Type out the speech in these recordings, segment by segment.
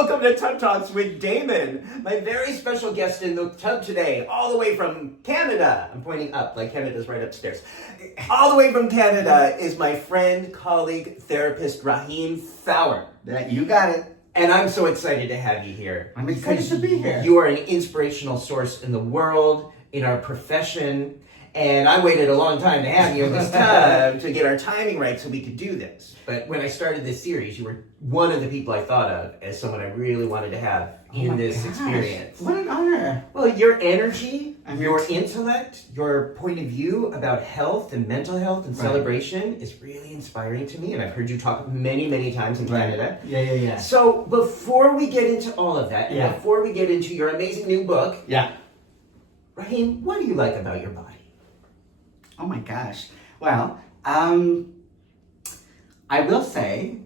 Welcome to Tub Talks with Damon, my very special guest in the tub today, all the way from Canada. I'm pointing up, like Canada's right upstairs. All the way from Canada is my friend, colleague, therapist, Rahim Thawer. You got it. And I'm so excited to have you here. I'm excited to be here. You are an inspirational source in the world, in our profession, and I waited a long time to have you in this tub to get our timing right so we could do this. But when I started this series, you were one of the people I thought of as someone I really wanted to have in this experience. What an honor. Well, your energy, your intellect, your point of view about health and mental health and celebration is really inspiring to me, and I've heard you talk many, many times in Canada. Yeah. So before we get into all of that, and before we get into your amazing new book, Rahim, what do you like about your body? Oh my gosh. Well, I will say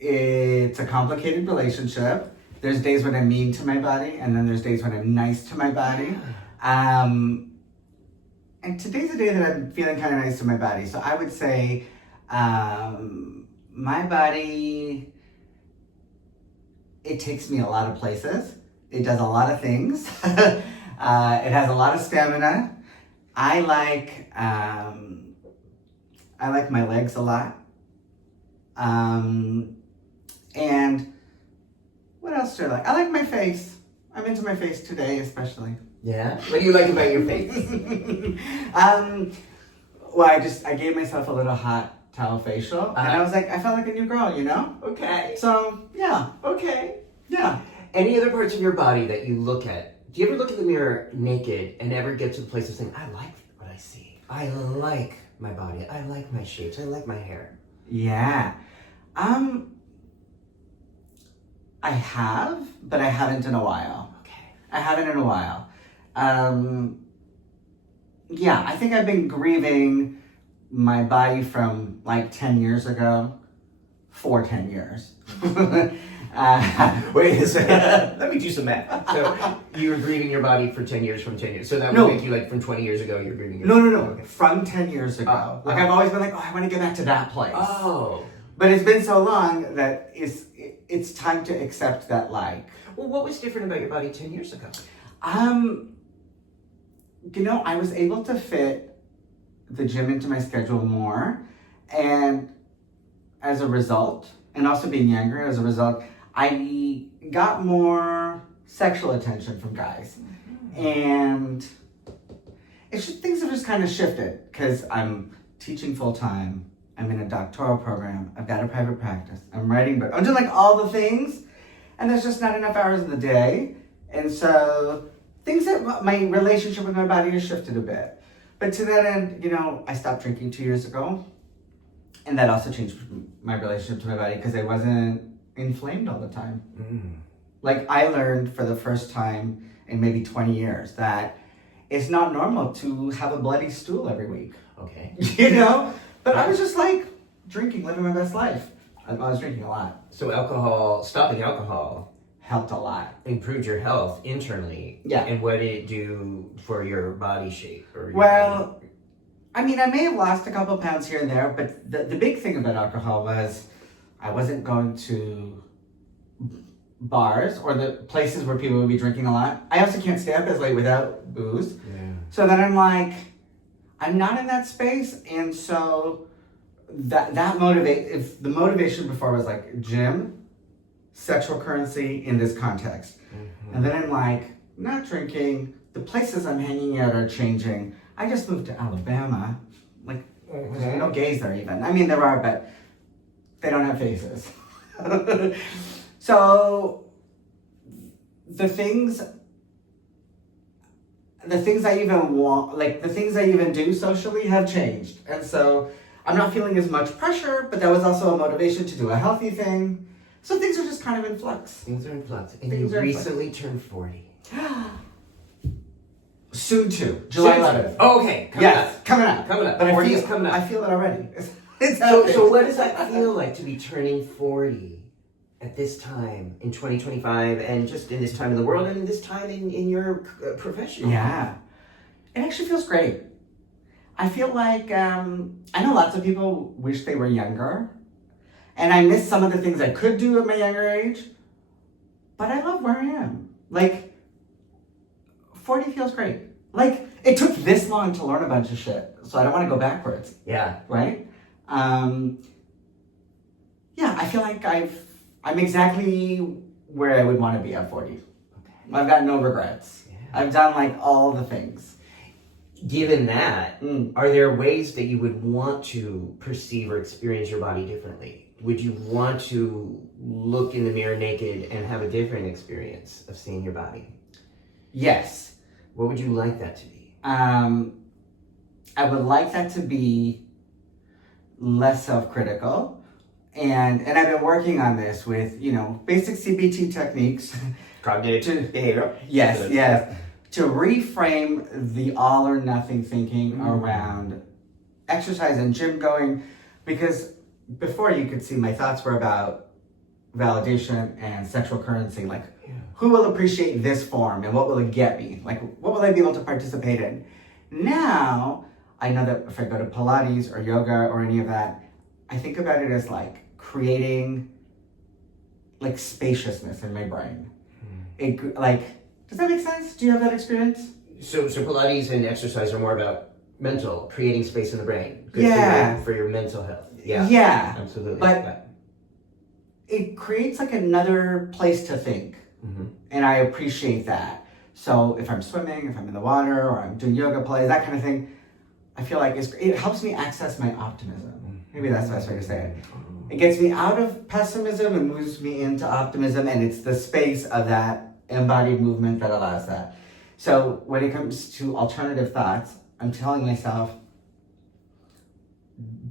it's a complicated relationship. There's days when I'm mean to my body, and then there's days when I'm nice to my body. And today's a day that I'm feeling kind of nice to my body. So I would say my body, it takes me a lot of places. It does a lot of things. It has a lot of stamina. I like my legs a lot. And what else do I like? I like my face. I'm into my face today, especially. Yeah? What do you like about your face? Well, I gave myself a little hot towel facial, and I was like, I felt like a new girl, you know? Okay. So, yeah. Okay. Yeah. Any other parts of your body that you look at? Do you ever look in the mirror naked and ever get to the place of saying, I like what I see. I like my body. I like my shapes. I like my hair. Yeah. I have, but I haven't in a while. Okay. I haven't in a while. Yeah, I think I've been grieving my body from like 10 years ago for 10 years. Wait a second. Let me do some math. So you were grieving your body for 10 years from 10 years. So that would make you like from 20 years ago, you're grieving your body. No. Okay. From 10 years ago. I've always been like, I want to get back to that place. Oh. But it's been so long that it's time to accept that Well, what was different about your body 10 years ago? I was able to fit the gym into my schedule more. And as a result, and also being younger, as a result, I got more sexual attention from guys. Mm-hmm. And things have just kind of shifted because I'm teaching full time. I'm in a doctoral program. I've got a private practice. I'm writing books. I'm doing like all the things, and there's just not enough hours in the day. And so my relationship with my body has shifted a bit. But to that end, I stopped drinking 2 years ago. And that also changed my relationship to my body because I wasn't inflamed all the time. Like I learned for the first time in maybe 20 years that it's not normal to have a bloody stool every week. Okay. But I was just like drinking, living my best life. I was drinking a lot. So stopping alcohol helped a lot. Improved your health internally. Yeah. And what did it do for your body shape? I may have lost a couple pounds here and there, but the big thing about alcohol was I wasn't going to bars or the places where people would be drinking a lot. I also can't stay up as late without booze. Yeah. So then I'm like, I'm not in that space, and so that if the motivation before was like gym, sexual currency in this context. Mm-hmm. And then I'm like, not drinking, the places I'm hanging out are changing. I just moved to Alabama. Like, there's no gays there even. I mean, there are, but they don't have faces. So the things I even want, like the things I even do socially have changed. And so I'm not feeling as much pressure, but that was also a motivation to do a healthy thing. So things are just kind of in flux. Things are in flux. And you recently turned 40. Soon too. July 11th. Oh, okay. Coming up. But 40 is coming up. I feel it already. So what does that feel like to be turning 40 at this time in 2025 and just in this time in the world and in this time in your profession? Yeah. It actually feels great. I feel like, I know lots of people wish they were younger. And I miss some of the things I could do at my younger age. but I love where I am. Like, 40 feels great. Like, it took this long to learn a bunch of shit, so I don't want to go backwards. Yeah. Right? Yeah, I feel like I'm exactly where I would want to be at 40. Okay. I've got no regrets. Yeah. I've done like all the things. Given that, are there ways that you would want to perceive or experience your body differently? Would you want to look in the mirror naked and have a different experience of seeing your body? Yes. What would you like that to be? I would like that to be less self-critical. And I've been working on this with, basic CBT techniques. Cognitive behavior. Yes. To reframe the all or nothing thinking around exercise and gym going. Because before you could see my thoughts were about validation and sexual currency. Like, who will appreciate this form and what will it get me? Like, what will I be able to participate in? Now, I know that if I go to Pilates or yoga or any of that, I think about it as like creating like spaciousness in my brain. Does that make sense? Do you have that experience? So Pilates and exercise are more about mental, creating space in the brain. Good for your mental health. Yeah. Absolutely. But it creates like another place to think. And I appreciate that. So if I'm swimming, if I'm in the water, or I'm doing yoga, Pilates, that kind of thing, I feel like it helps me access my optimism. Maybe that's the best way to say it. It gets me out of pessimism and moves me into optimism, and it's the space of that embodied movement that allows that. So when it comes to alternative thoughts, I'm telling myself,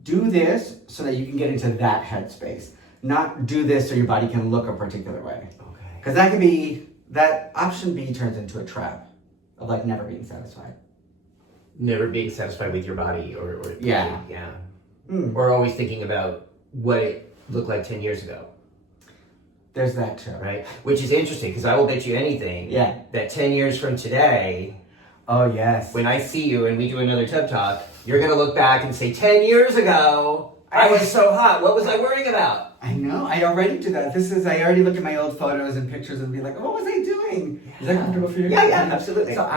do this so that you can get into that headspace. Not do this so your body can look a particular way. Because that option B turns into a trap of like never being satisfied. Never being satisfied with your body or Yeah. Or always thinking about what it looked like 10 years ago. There's that too. Right? Which is interesting because I will bet you anything that 10 years from today, oh yes, when I see you and we do another TED Talk, you're going to look back and say, 10 years ago, I was so hot. What was I worrying about? I know. I already do that. I already look at my old photos and pictures and be like, what was I doing? Is that comfortable for you? Yeah, absolutely. So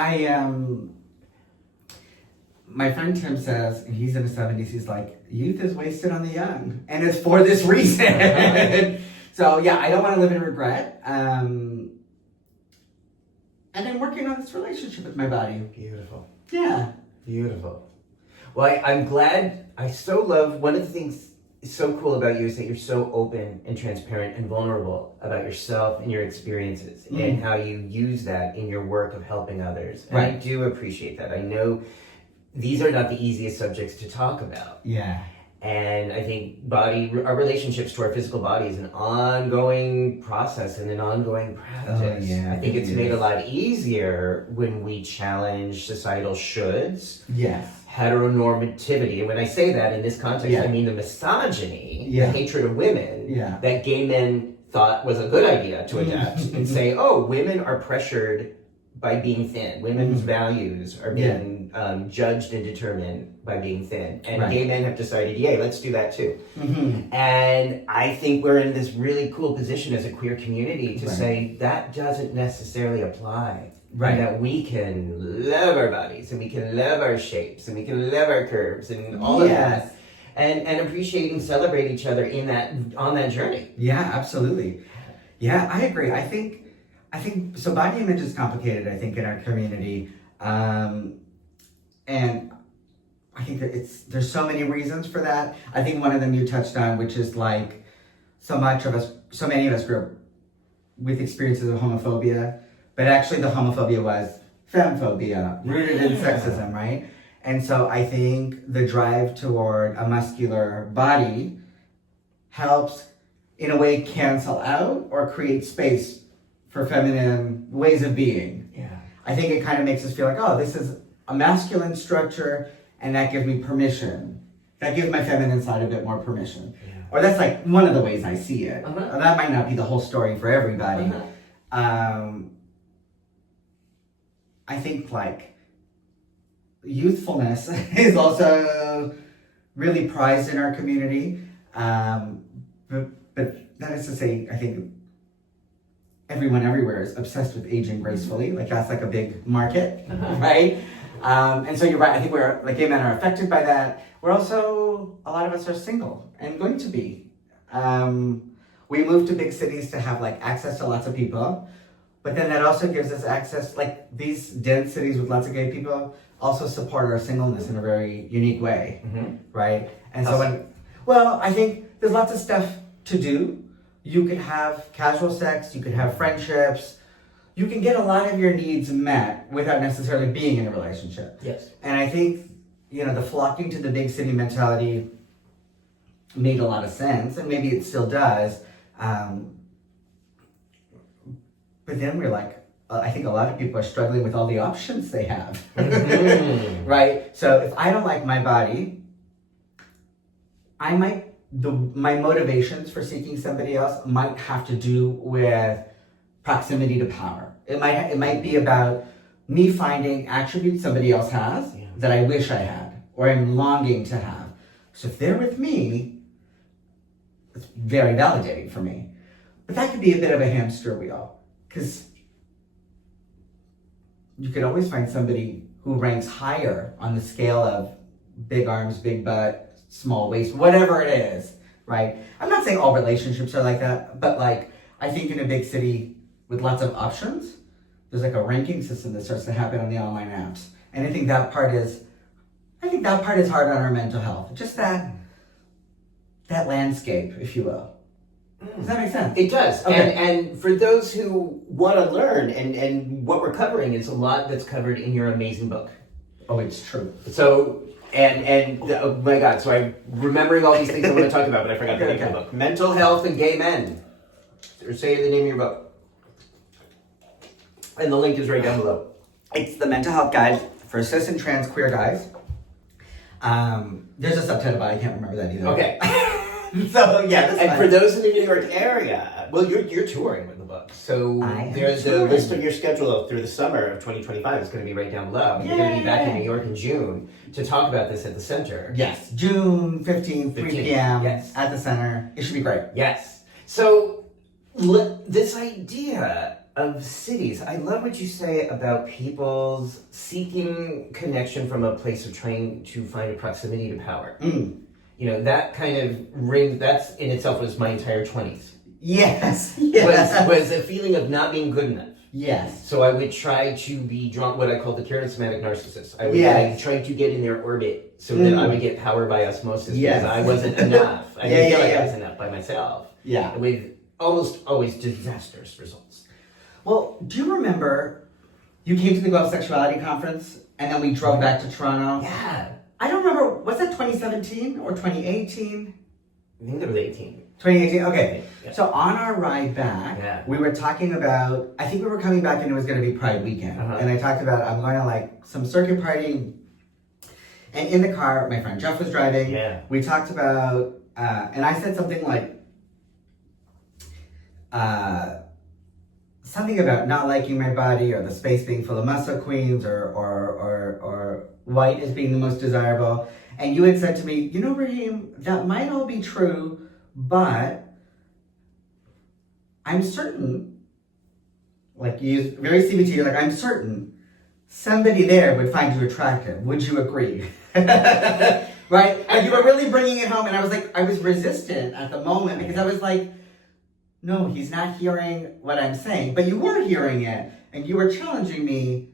my friend Tim says, and he's in his 70s, he's like, youth is wasted on the young. And it's for this reason. So yeah, I don't want to live in regret. And I'm working on this relationship with my body. Beautiful. Yeah. Beautiful. Well, I'm glad. I so love, one of the things so cool about you is that you're so open and transparent and vulnerable about yourself and your experiences and how you use that in your work of helping others. And I do appreciate that. I know these are not the easiest subjects to talk about. Yeah. And I think our relationships to our physical body is an ongoing process and an ongoing practice. Oh, yeah, I think it's made a lot easier when we challenge societal shoulds. Yes. Heteronormativity. And when I say that in this context, I mean the misogyny, the hatred of women that gay men thought was a good idea to adapt and say, oh, women are pressured by being thin. Women's values are being judged and determined by being thin. And gay men have decided, yay, let's do that too. And I think we're in this really cool position as a queer community to say that doesn't necessarily apply. And that we can love our bodies and we can love our shapes and we can love our curves and all of that. And appreciate and celebrate each other on that journey. Yeah, absolutely. Yeah, I agree. I think so. Body image is complicated, I think, in our community, and I think that there's so many reasons for that. I think one of them you touched on, which is like so many of us grew up with experiences of homophobia, but actually the homophobia was femphobia, rooted in sexism, right? And so I think the drive toward a muscular body helps, in a way, cancel out or create space for feminine ways of being. Yeah. I think it kind of makes us feel like, oh, this is a masculine structure, and that gives me permission. That gives my feminine side a bit more permission. Yeah. Or that's like one of the ways I see it. That might not be the whole story for everybody. I think like youthfulness is also really prized in our community. But that is to say, I think everyone everywhere is obsessed with aging gracefully. Like that's like a big market, right? And so you're right. I think we're like gay men are affected by that. We're also, a lot of us are single and going to be. We moved to big cities to have like access to lots of people, but then that also gives us access, like these dense cities with lots of gay people also support our singleness in a very unique way, right? And so I think there's lots of stuff to do. You could have casual sex, you could have friendships, you can get a lot of your needs met without necessarily being in a relationship. Yes. And I think, the flocking to the big city mentality made a lot of sense, and maybe it still does. But then we're like, I think a lot of people are struggling with all the options they have, right? So if I don't like my body, my motivations for seeking somebody else might have to do with proximity to power. It might be about me finding attributes somebody else has that I wish I had or am longing to have. So if they're with me, it's very validating for me. But that could be a bit of a hamster wheel, because you could always find somebody who ranks higher on the scale of big arms, big butt, small waist, whatever it is, right? I'm not saying all relationships are like that, but like, I think in a big city with lots of options, there's like a ranking system that starts to happen on the online apps. And I think that part is hard on our mental health. Just that landscape, if you will. Does that make sense? It does. Okay. And for those who want to learn, and what we're covering is a lot that's covered in your amazing book. Oh, it's true. So, oh my God, so I'm remembering all these things I want to talk about, but I forgot the name of the book. Mental Health and Gay Men. Or say the name of your book. And the link is right down below. It's the Mental Health Guide for Cis and Trans Queer Guys. There's a subtitle, but I can't remember that either. Okay. So yeah, and for those in the New York area, well, you're touring with the book, so there's a list of your schedule through the summer of 2025 is going to be right down below. You're going to be back in New York in June to talk about this at the center. Yes, June 15th, 3 p.m. Yes. At the center. It should be great. Yes. So this idea of cities, I love what you say about people's seeking connection from a place of trying to find a proximity to power. That kind of ring, that's in itself was my entire 20s. Yes. Was a feeling of not being good enough. Yes. So I would try to be drawn, what I call the charismatic narcissist. I would try to get in their orbit so that I would get power by osmosis because I wasn't enough. I didn't feel like I was enough by myself. Yeah. With almost always disastrous results. Well, do you remember you came to the Guelph Sexuality Conference and then we drove back to Toronto? Yeah. I don't remember, was that 2017 or 2018? I think it was 18. 2018, okay. Yeah. So on our ride back, we were talking about, I think we were coming back and it was going to be Pride weekend. And I talked about, I'm going to like some circuit party. And in the car, my friend Jeff was driving. Yeah. We talked about, and I said something like, something about not liking my body or the space being full of muscle queens or white as being the most desirable. And you had said to me, Rahim, that might all be true, but I'm certain, like you used very CBT, you're like, I'm certain somebody there would find you attractive. Would you agree? Right? And you were really bringing it home. And I was like, I was resistant at the moment because I was like, no, he's not hearing what I'm saying. But you were hearing it. And you were challenging me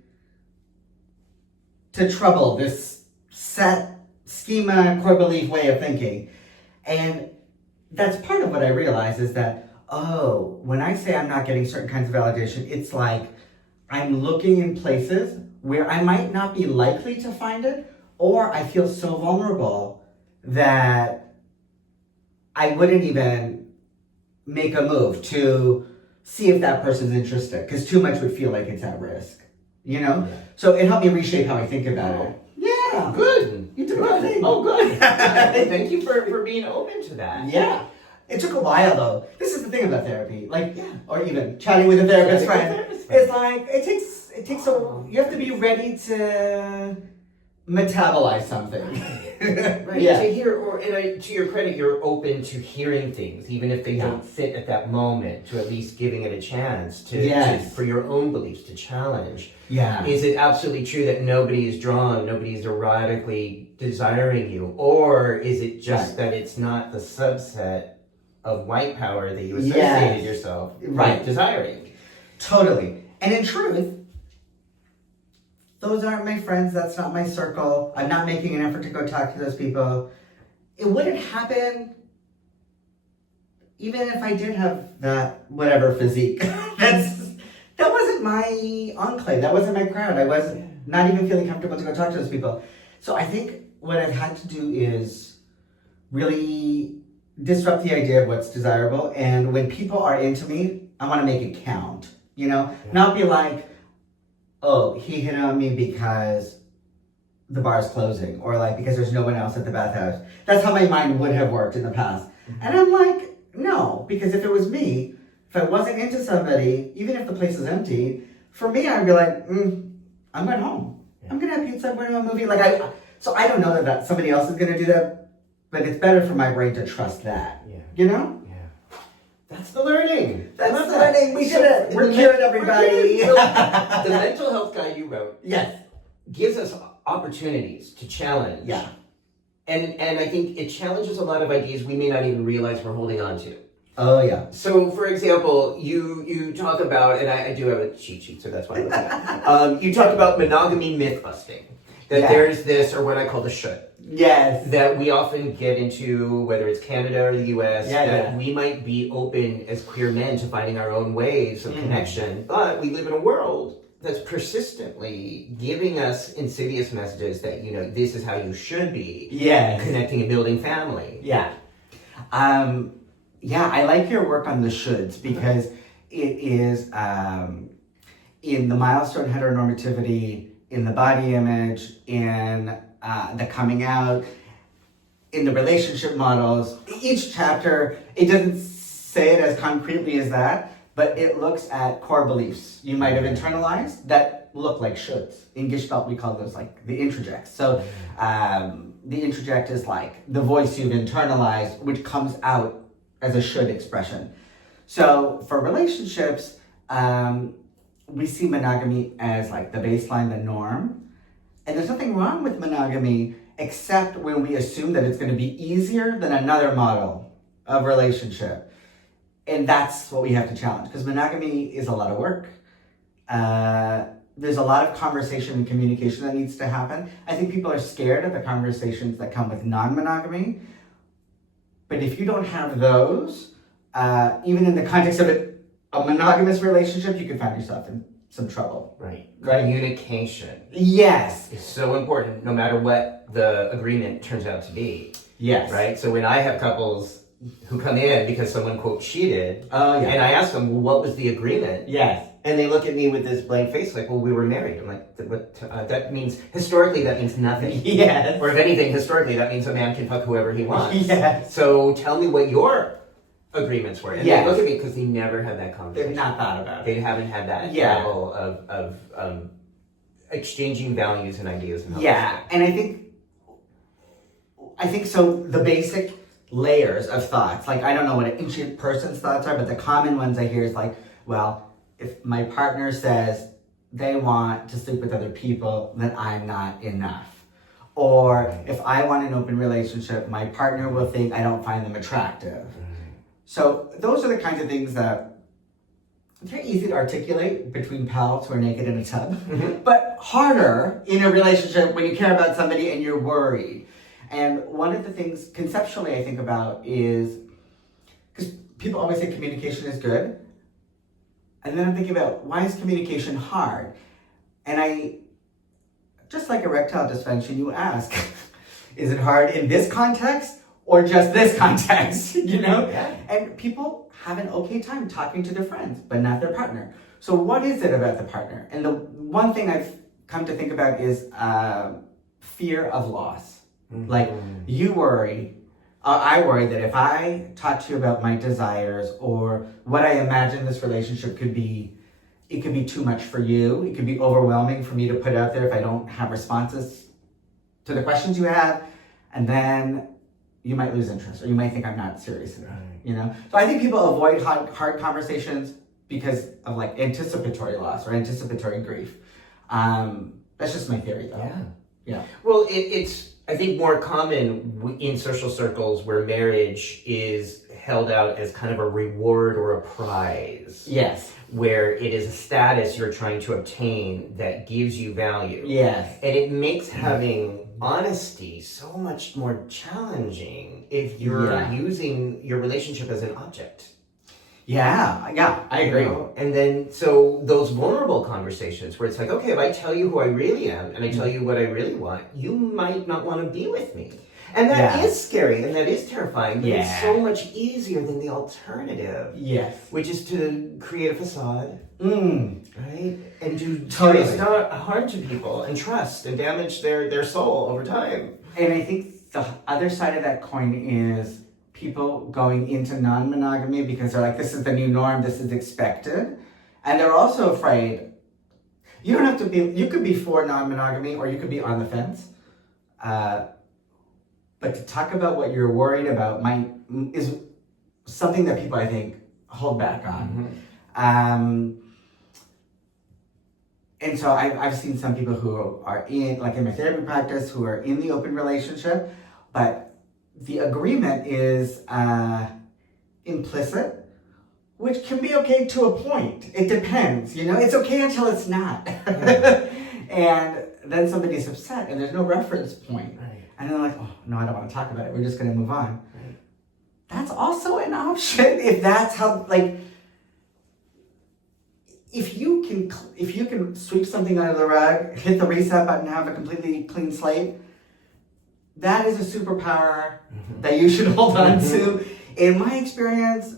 to trouble this set schema, core belief way of thinking. And that's part of what I realized is that, when I say I'm not getting certain kinds of validation, it's like I'm looking in places where I might not be likely to find it, or I feel so vulnerable that I wouldn't even make a move to see if that person's interested, because too much would feel like it's at risk, Yeah. So it helped me reshape how I think about it. Yeah. Good. You did a good thing. Oh, good. Thank you for being open to that. Yeah. It took a while though. This is the thing about therapy, or even chatting with a therapist friend. It's like it takes you have to be ready to metabolize something. Right. Yeah. To hear, to your credit, you're open to hearing things, even if they don't fit at that moment, to at least giving it a chance for your own beliefs to challenge. Yeah. Is it absolutely true that nobody is erotically desiring you? Or is it just that it's not the subset of white power that you associated yourself with desiring? Totally. And in truth, those aren't my friends. That's not my circle. I'm not making an effort to go talk to those people. It wouldn't happen even if I did have that whatever physique. That wasn't my enclave. That wasn't my crowd. I was not even feeling comfortable to go talk to those people. So I think what I've had to do is really disrupt the idea of what's desirable. And when people are into me, I want to make it count. Not be like, oh, he hit on me because the bar's closing, or like because there's no one else at the bathhouse. That's how my mind would have worked in the past. And I'm like, no, because if it was me, if I wasn't into somebody, even if the place is empty, for me, I'd be like, I'm going home. I'm going to have pizza, I'm going to a movie. So I don't know that somebody else is going to do that, but it's better for my brain to trust that. Yeah. That's the learning. That's the learning. We did it. We're cured, everybody. The mental health guide you wrote gives us opportunities to challenge. Yeah. And I think it challenges a lot of ideas we may not even realize we're holding on to. Oh, yeah. So, for example, you talk about, and I do have a cheat sheet, so that's why I'm looking at it. You talk about monogamy myth busting. That there's this, or what I call the should. Yes. That we often get into, whether it's Canada or the US, that we might be open as queer men to finding our own ways of connection, but we live in a world that's persistently giving us insidious messages that, this is how you should be connecting and building family. Yeah. I like your work on the shoulds because it is in the milestone heteronormativity, in the body image, in the coming out, in the relationship models. Each chapter, it doesn't say it as concretely as that, but it looks at core beliefs you might have internalized that look like shoulds. In Gestalt, we call those like the introjects. So the introject is like the voice you've internalized, which comes out as a should expression. So for relationships, we see monogamy as like the baseline, the norm. And there's nothing wrong with monogamy except when we assume that it's going to be easier than another model of relationship. And that's what we have to challenge, because monogamy is a lot of work. There's a lot of conversation and communication that needs to happen. I think people are scared of the conversations that come with non-monogamy. But if you don't have those, even in the context of a monogamous relationship, you can find yourself in some trouble. Right. Communication. Yes. Is so important, no matter what the agreement turns out to be. Yes. Right? So when I have couples who come in because someone, quote, cheated, and I ask them, well, what was the agreement? Yes. And they look at me with this blank face, like, well, we were married. I'm like, that means, historically, that means nothing. Yes. Or if anything, historically, that means a man can fuck whoever he wants. Yes. So tell me what your agreements were. And they look at me because they never had that conversation. They've not thought about it. They haven't had that level of exchanging values and ideas. And and I think so. The basic layers of thoughts, like I don't know what an ancient person's thoughts are, but the common ones I hear is like, well, if my partner says they want to sleep with other people, then I'm not enough. Or if I want an open relationship, my partner will think I don't find them attractive. So those are the kinds of things that they're easy to articulate between pals who are naked in a tub, but harder in a relationship when you care about somebody and you're worried. And one of the things conceptually I think about is, because people always say communication is good, and then I'm thinking about, why is communication hard? And just like erectile dysfunction, you ask, is it hard in this context or just this context, Yeah. And people have an okay time talking to their friends, but not their partner. So what is it about the partner? And the one thing I've come to think about is fear of loss. Like, you worry, I worry that if I talk to you about my desires or what I imagine this relationship could be, it could be too much for you. It could be overwhelming for me to put out there if I don't have responses to the questions you have, and then you might lose interest, or you might think I'm not serious enough, you know? So I think people avoid hard conversations because of like anticipatory loss or anticipatory grief. That's just my theory though. Yeah. Well, it's, I think, more common in social circles where marriage is held out as kind of a reward or a prize. Yes. Where it is a status you're trying to obtain that gives you value. Yes. And it makes having honesty so much more challenging if you're using your relationship as an object. Yeah, I agree. You know? And then, so those vulnerable conversations where it's like, okay, if I tell you who I really am and I tell you what I really want, you might not want to be with me. And that is scary and that is terrifying, but it's so much easier than the alternative. Yes. Which is to create a facade, right? And do serious harm to people and trust and damage their soul over time. And I think the other side of that coin is people going into non-monogamy because they're like, this is the new norm, this is expected. And they're also afraid, you could be for non-monogamy or you could be on the fence. But to talk about what you're worried about is something that people, I think, hold back on. And so I've seen some people who are in my therapy practice, who are in the open relationship, but the agreement is implicit, which can be okay to a point. It depends, you know? It's okay until it's not. And then somebody's upset and there's no reference point. Right. And they're like, oh, no, I don't want to talk about it. We're just going to move on. Right. That's also an option if that's how, like, if you can sweep something under the rug, hit the reset button, have a completely clean slate, that is a superpower that you should hold on to. In my experience,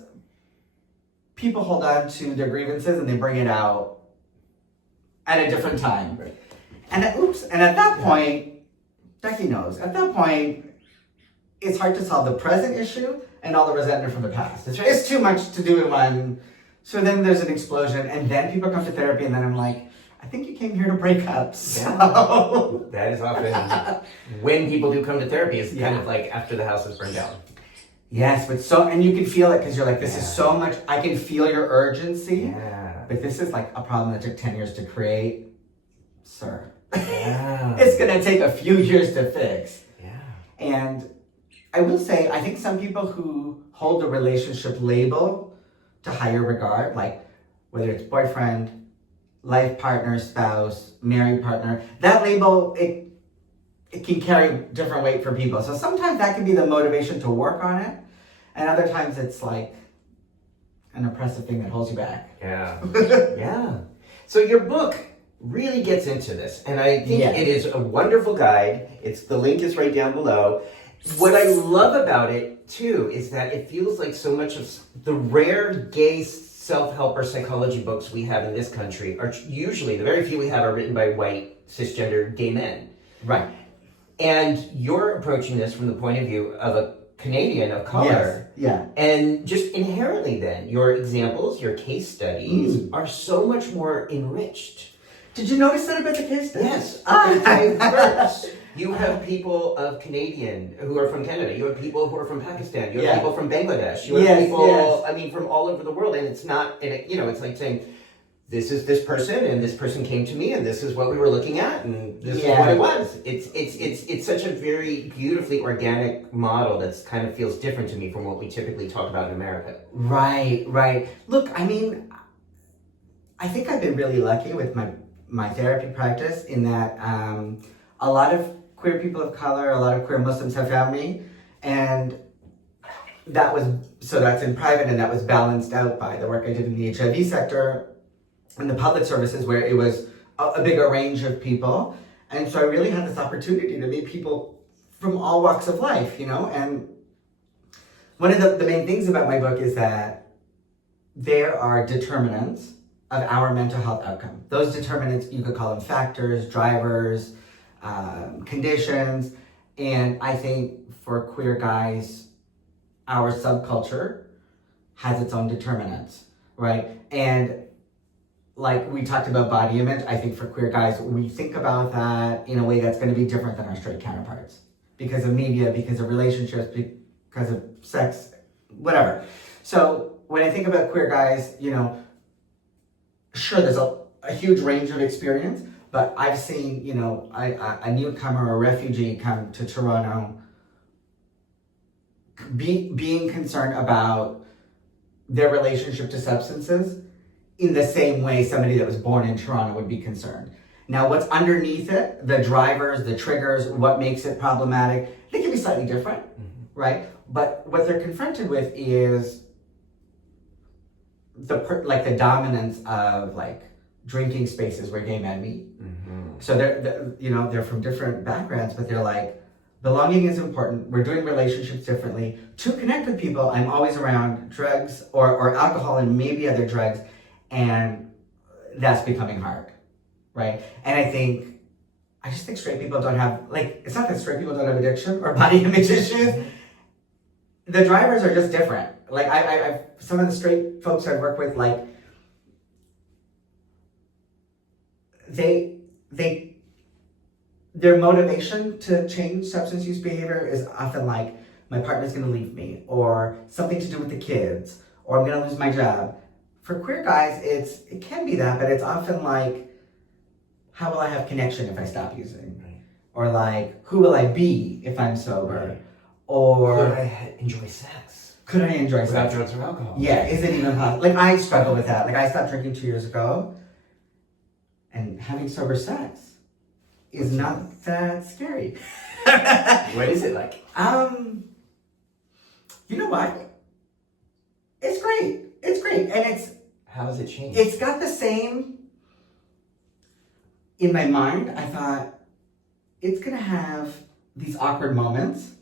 people hold on to their grievances and they bring it out at a different time. Right. And at that point, Becky knows, at that point, it's hard to solve the present issue and all the resentment from the past. It's too much to do in one. So then there's an explosion, and then people come to therapy, and then I'm like, I think you came here to break up. So. That is often when people do come to therapy, it's kind of like after the house is burned down. Yes, and you can feel it because you're like, this is so much, I can feel your urgency. Yeah. But this is like a problem that took 10 years to create, sir. Yeah. It's going to take a few years to fix. Yeah. And I will say, I think some people who hold the relationship label to higher regard, like whether it's boyfriend, life partner, spouse, married partner, that label, it can carry different weight for people. So sometimes that can be the motivation to work on it. And other times it's like an oppressive thing that holds you back. Yeah. Yeah. So your book really gets into this, and I think it is a wonderful guide. The link is right down below. What I love about it too is that it feels like so much of the rare gay self-help or psychology books we have in this country are usually, the very few we have are written by white cisgender gay men. Right. And you're approaching this from the point of view of a Canadian of color. Yes. Yeah. And just inherently then, your examples, your case studies are so much more enriched. Did you notice that about the case study? Yes. Diverse. You have people of Canadian who are from Canada. You have people who are from Pakistan. You have people from Bangladesh. You have people, I mean, from all over the world. And it's not, it's like saying, this is this person, and this person came to me, and this is what we were looking at, and this is what it was. It's such a very beautifully organic model that kind of feels different to me from what we typically talk about in America. Right. Look, I mean, I think I've been really lucky with my therapy practice in that a lot of queer people of color, a lot of queer Muslims have found me, and that's in private, and that was balanced out by the work I did in the HIV sector and the public services, where it was a bigger range of people. And so I really had this opportunity to meet people from all walks of life, and one of the main things about my book is that there are determinants of our mental health outcome. Those determinants, you could call them factors, drivers, conditions, and I think for queer guys, our subculture has its own determinants, right? And like we talked about body image, I think for queer guys, we think about that in a way that's going to be different than our straight counterparts because of media, because of relationships, because of sex, whatever. So when I think about queer guys, you know, sure, there's a huge range of experience, but I've seen, you know, a newcomer, a refugee come to Toronto being concerned about their relationship to substances in the same way somebody that was born in Toronto would be concerned. Now, what's underneath it, the drivers, the triggers, what makes it problematic, they can be slightly different, right? But what they're confronted with is the dominance of like drinking spaces where gay men meet. So they're from different backgrounds, but they're like, belonging is important. We're doing relationships differently. To connect with people, I'm always around drugs or alcohol and maybe other drugs, and that's becoming hard, right? And I just think straight people don't have, like, it's not that straight people don't have addiction or body image issues. The drivers are just different. Like, I've some of the straight folks I've worked with, like, their motivation to change substance use behavior is often like, my partner's gonna leave me, or something to do with the kids, or I'm gonna lose my job. For queer guys, it can be that, but it's often like, how will I have connection if I stop using? Right. Or like, who will I be if I'm sober? Right. Or could I enjoy sex? Could I enjoy Without sex? drugs or alcohol? Yeah, is it even possible? Like, I struggle with that. Like, I stopped drinking 2 years ago, and having sober sex is not that scary. What is it like? You know what? It's great. It's great. And How has it changed? it's got the same, in my mind, I thought, it's gonna have these awkward moments,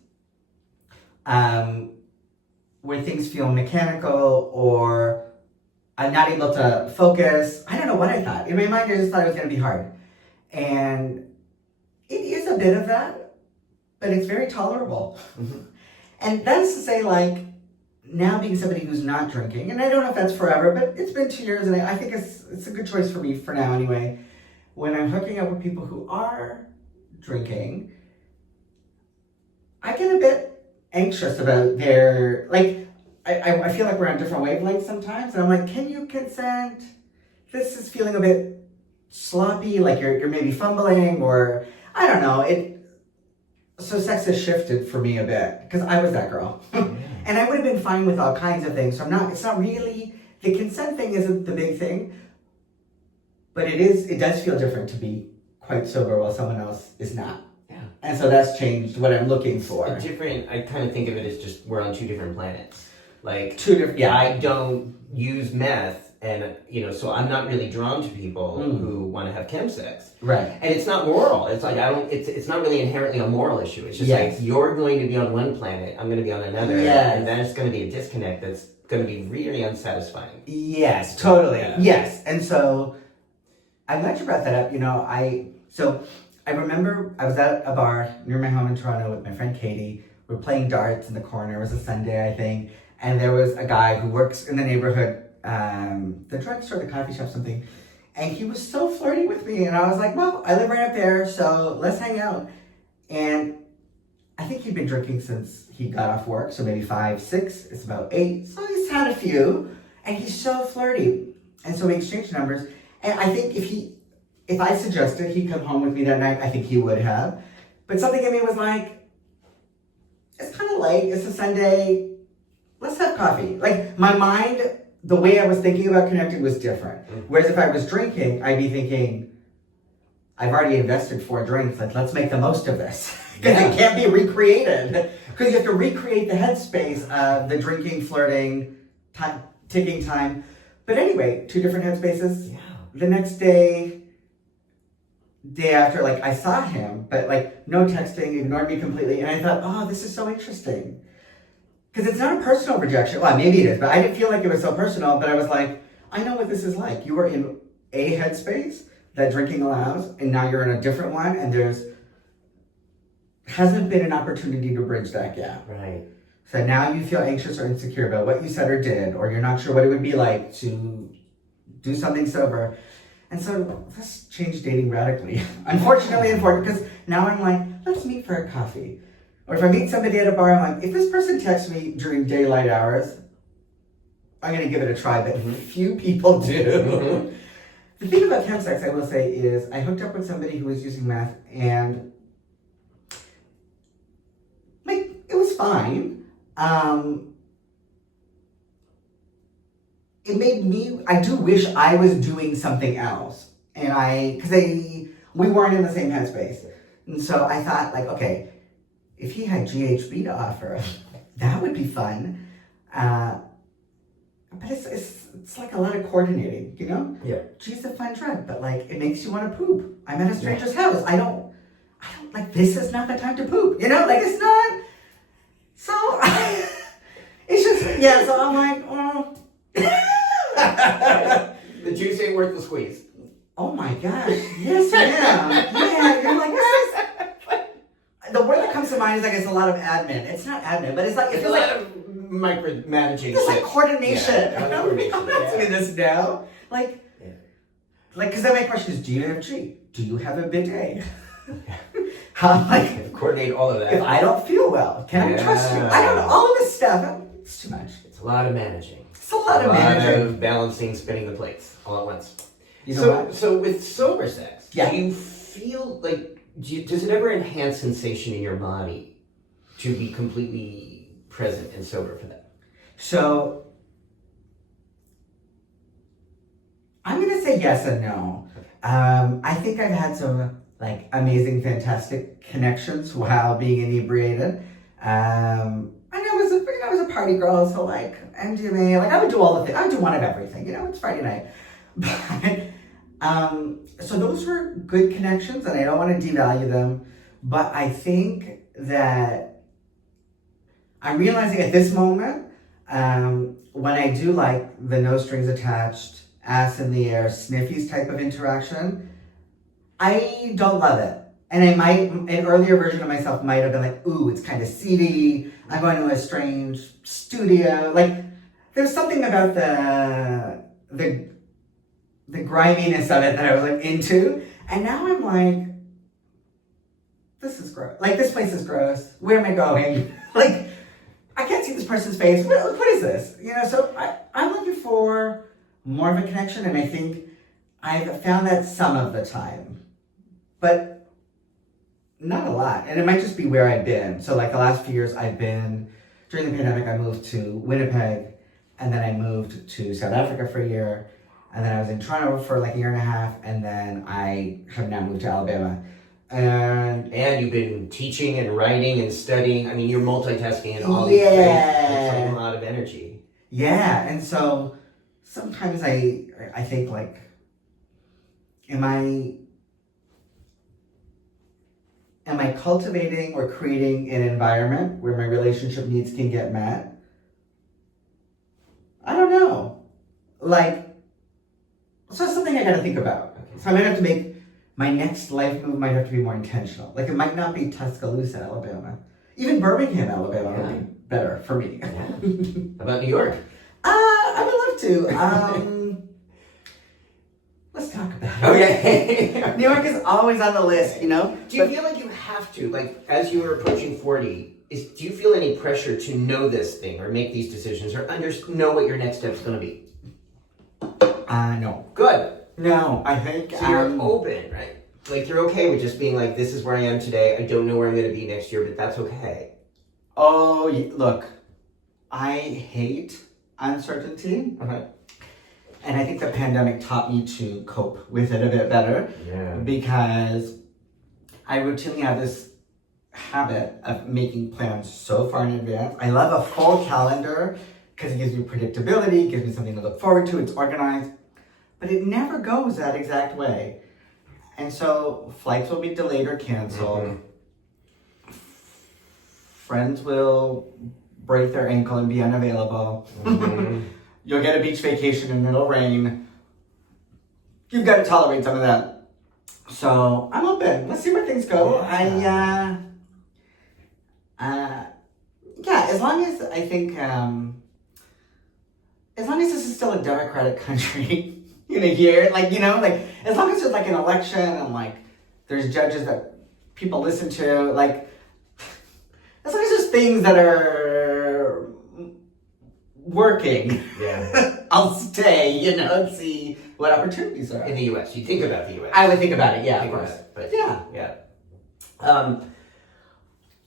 where things feel mechanical or I'm not able to focus. I don't know what I thought. In my mind, I just thought it was gonna be hard. And it is a bit of that, but it's very tolerable. And that is to say, like, now being somebody who's not drinking, and I don't know if that's forever, but it's been 2 years, and I think it's a good choice for me for now anyway. When I'm hooking up with people who are drinking, I get a bit anxious about their, like, I feel like we're on different wavelengths sometimes, and I'm like, can you consent? This is feeling a bit sloppy, like you're maybe fumbling, or I don't know. So sex has shifted for me a bit, because I was that girl. And I would have been fine with all kinds of things, so it's not really, the consent thing isn't the big thing, but it does feel different to be quite sober while someone else is not. Yeah. And so that's changed what I'm looking for. I kind of think of it as just we're on two different planets. Like, Two different, yeah. I don't use meth, and so I'm not really drawn to people who want to have chemsex. Right. And it's not moral. It's like it's not really inherently a moral issue. It's just Yes. like, you're going to be on one planet, I'm going to be on another, Yes. and then it's going to be a disconnect that's going to be really unsatisfying. Yes, totally. Yeah. Yes. And so I'm glad you brought that up. I remember I was at a bar near my home in Toronto with my friend Katie. We were playing darts in the corner. It was a Sunday, I think. And there was a guy who works in the neighborhood, the drugstore, the coffee shop, something. And he was so flirty with me. And I was like, well, I live right up there, so let's hang out. And I think he'd been drinking since he got off work. So maybe 5, 6, it's about 8. So he's had a few. And he's so flirty. And so we exchanged numbers. And I think if I suggested he'd come home with me that night, I think he would have. But something in me was like, it's kind of late. It's a Sunday. Let's have coffee. Like, my mind, the way I was thinking about connecting was different. Whereas if I was drinking, I'd be thinking, I've already invested 4 drinks. Like, let's make the most of this. Because it can't be recreated. Because you have to recreate the headspace of the drinking, flirting, taking time. But anyway, 2 different headspaces. Yeah. The next day after, like, I saw him, but, like, no texting, ignored me completely. And I thought, oh, this is so interesting. Because it's not a personal rejection. Well, maybe it is, but I didn't feel like it was so personal. But I was like, I know what this is like. You were in a headspace that drinking allows, and now you're in a different one, and hasn't been an opportunity to bridge that gap. Right. So now you feel anxious or insecure about what you said or did, or you're not sure what it would be like to do something sober. And so this changed dating radically. Unfortunately, because now I'm like, let's meet for a coffee. Or if I meet somebody at a bar, I'm like, if this person texts me during daylight hours, I'm going to give it a try, but few people do. The thing about chemsex, I will say, is I hooked up with somebody who was using meth, and like, it was fine. It made me, I do wish I was doing something else. And we weren't in the same headspace. And so I thought, like, okay, if he had GHB to offer, that would be fun. But it's like a lot of coordinating, you know? Yeah. G's a fun drug, but like, it makes you want to poop. I'm at a stranger's house. I don't, like, this is not the time to poop, you know? Like, it's not. So, it's just, yeah, so I'm like, oh. The juice ain't worth the squeeze. Oh my gosh, yes, ma'am. Yeah, you're like, this is. The word that comes to mind is like, it's a lot of admin. It's not admin, but it's like, It's a lot of micromanaging. It's like coordination. Yeah, coordination. I'm not doing this now. Like, because then my question is, do you have G? Do you have a bidet? Coordinate all of that. If I don't feel well, can I trust you? I don't know, all of this stuff. It's too much. It's a lot of managing. It's a lot of managing. Of balancing, spinning the plates all at once. You know so with sober sex, Yeah. do you feel like, does it ever enhance sensation in your body to be completely present and sober for that? So, I'm going to say yes and no. I think I've had some like amazing, fantastic connections while being inebriated. And I was a party girl, so like MDMA, like I would do all the things. I would do one of everything, you know, it's Friday night. But, so those were good connections, and I don't want to devalue them, but I think that I'm realizing at this moment, when I do like the no strings attached, ass in the air, sniffies type of interaction, I don't love it. And an earlier version of myself might have been like, ooh, it's kind of seedy. I'm going to a strange studio. Like, there's something about the griminess of it that I was like into. And now I'm like, this is gross. Like, this place is gross. Where am I going? Like, I can't see this person's face. What is this? You know, so I'm looking for more of a connection, and I think I've found that some of the time. But not a lot. And it might just be where I've been. So like the last few years during the pandemic, I moved to Winnipeg, and then I moved to South Africa for a year, and then I was in Toronto for like a year and a half, and then I have now moved to Alabama. And you've been teaching and writing and studying. I mean, you're multitasking in all these things. It's like a lot of energy. Yeah, and so sometimes I think like, am I cultivating or creating an environment where my relationship needs can get met? I don't know. Like, so that's something I gotta think about. So I might have to make, my next life move might have to be more intentional. Like, it might not be Tuscaloosa, Alabama. Even Birmingham, Alabama would be better for me. Yeah. How about New York? I would love to. Let's talk about it. Okay. New York is always on the list, you know? Do you feel like you have to, like, as you are approaching 40, do you feel any pressure to know this thing or make these decisions or know what your next step's going to be? No. Good. No, I think... So you're open, right? Like, you're okay with just being like, this is where I am today. I don't know where I'm going to be next year, but that's okay. Oh, look, I hate uncertainty. Uh-huh. And I think the pandemic taught me to cope with it a bit better. Yeah. Because I routinely have this habit of making plans so far in advance. I love a full calendar because it gives me predictability, gives me something to look forward to, it's organized. But it never goes that exact way. And so flights will be delayed or canceled. Mm-hmm. Friends will break their ankle and be unavailable. Mm-hmm. You'll get a beach vacation and it'll rain. You've got to tolerate some of that. So I'm open. Let's see where things go. Yeah, as long as I think, as long as this is still a democratic country, in a year. Like, you know, like, as long as there's like an election and like there's judges that people listen to, like, as long as there's things that are working, I'll stay, you know, and see what opportunities are. In the U.S., you think about the U.S. I would think about it, yeah, of Think course. about it, but Yeah.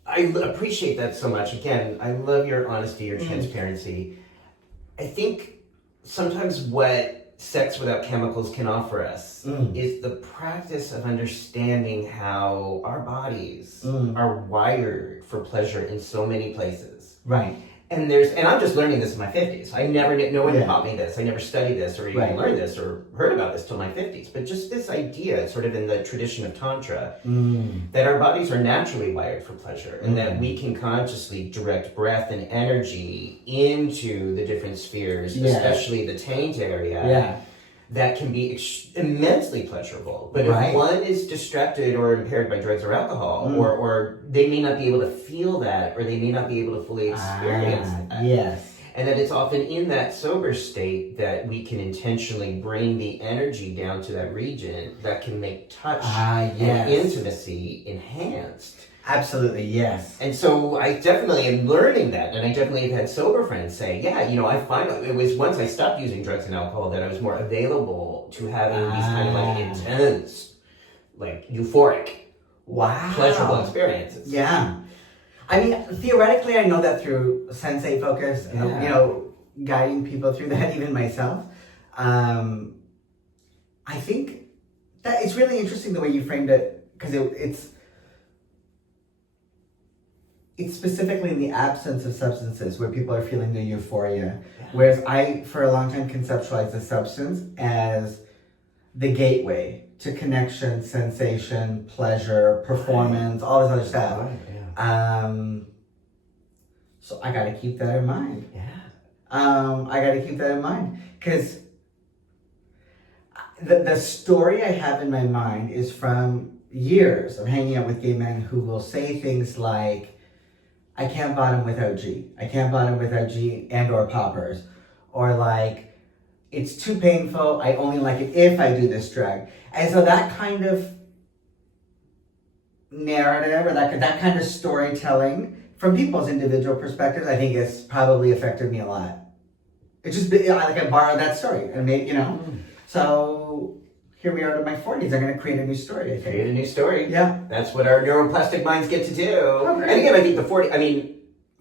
I appreciate that so much. Again, I love your honesty, your transparency. I think sometimes what sex without chemicals can offer us is the practice of understanding how our bodies are wired for pleasure in so many places. Right. And I'm just learning this in my 50s. No one taught me this. I never studied this or even learned this or heard about this till my 50s. But just this idea, sort of in the tradition of Tantra, that our bodies are naturally wired for pleasure and that we can consciously direct breath and energy into the different spheres, especially the taint area, that can be immensely pleasurable. But if one is distracted or impaired by drugs or alcohol, or they may not be able to feel that, or they may not be able to fully experience that. Yes. And that it's often in that sober state that we can intentionally bring the energy down to that region that can make touch and intimacy enhanced. Absolutely, yes. And so I definitely am learning that, and I definitely have had sober friends say, I find it was once I stopped using drugs and alcohol that I was more available to having these kind of like intense, like euphoric, pleasurable experiences. Yeah. I mean, theoretically, I know that through sensei focus, you know, guiding people through that, even myself. I think that it's really interesting the way you framed it, because it's specifically in the absence of substances where people are feeling the euphoria. Whereas I, for a long time, conceptualized the substance as the gateway to connection, sensation, pleasure, performance, all this other stuff. So I gotta keep that in mind. I gotta keep that in mind. Because the story I have in my mind is from years of hanging out with gay men who will say things like, I can't bottom without G. I can't bottom without G and or poppers. Or like, it's too painful. I only like it if I do this drug. And so that kind of narrative or that kind of storytelling from people's individual perspectives, I think has probably affected me a lot. It's just, I borrowed that story and made, you know. So here we are in my 40s. I'm going to create a new story, I think. Create a new story. Yeah. That's what our neuroplastic minds get to do. Oh, and again, I think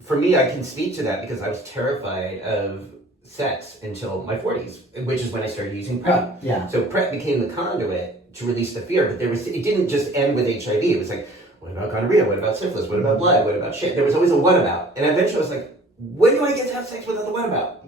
for me, I can speak to that because I was terrified of sex until my 40s, which is when I started using PrEP. So PrEP became the conduit to release the fear, but it didn't just end with HIV. It was like, what about gonorrhea? What about syphilis? What about blood? What about shit? There was always a what about. And eventually I was like, when do I get to have sex without the what about?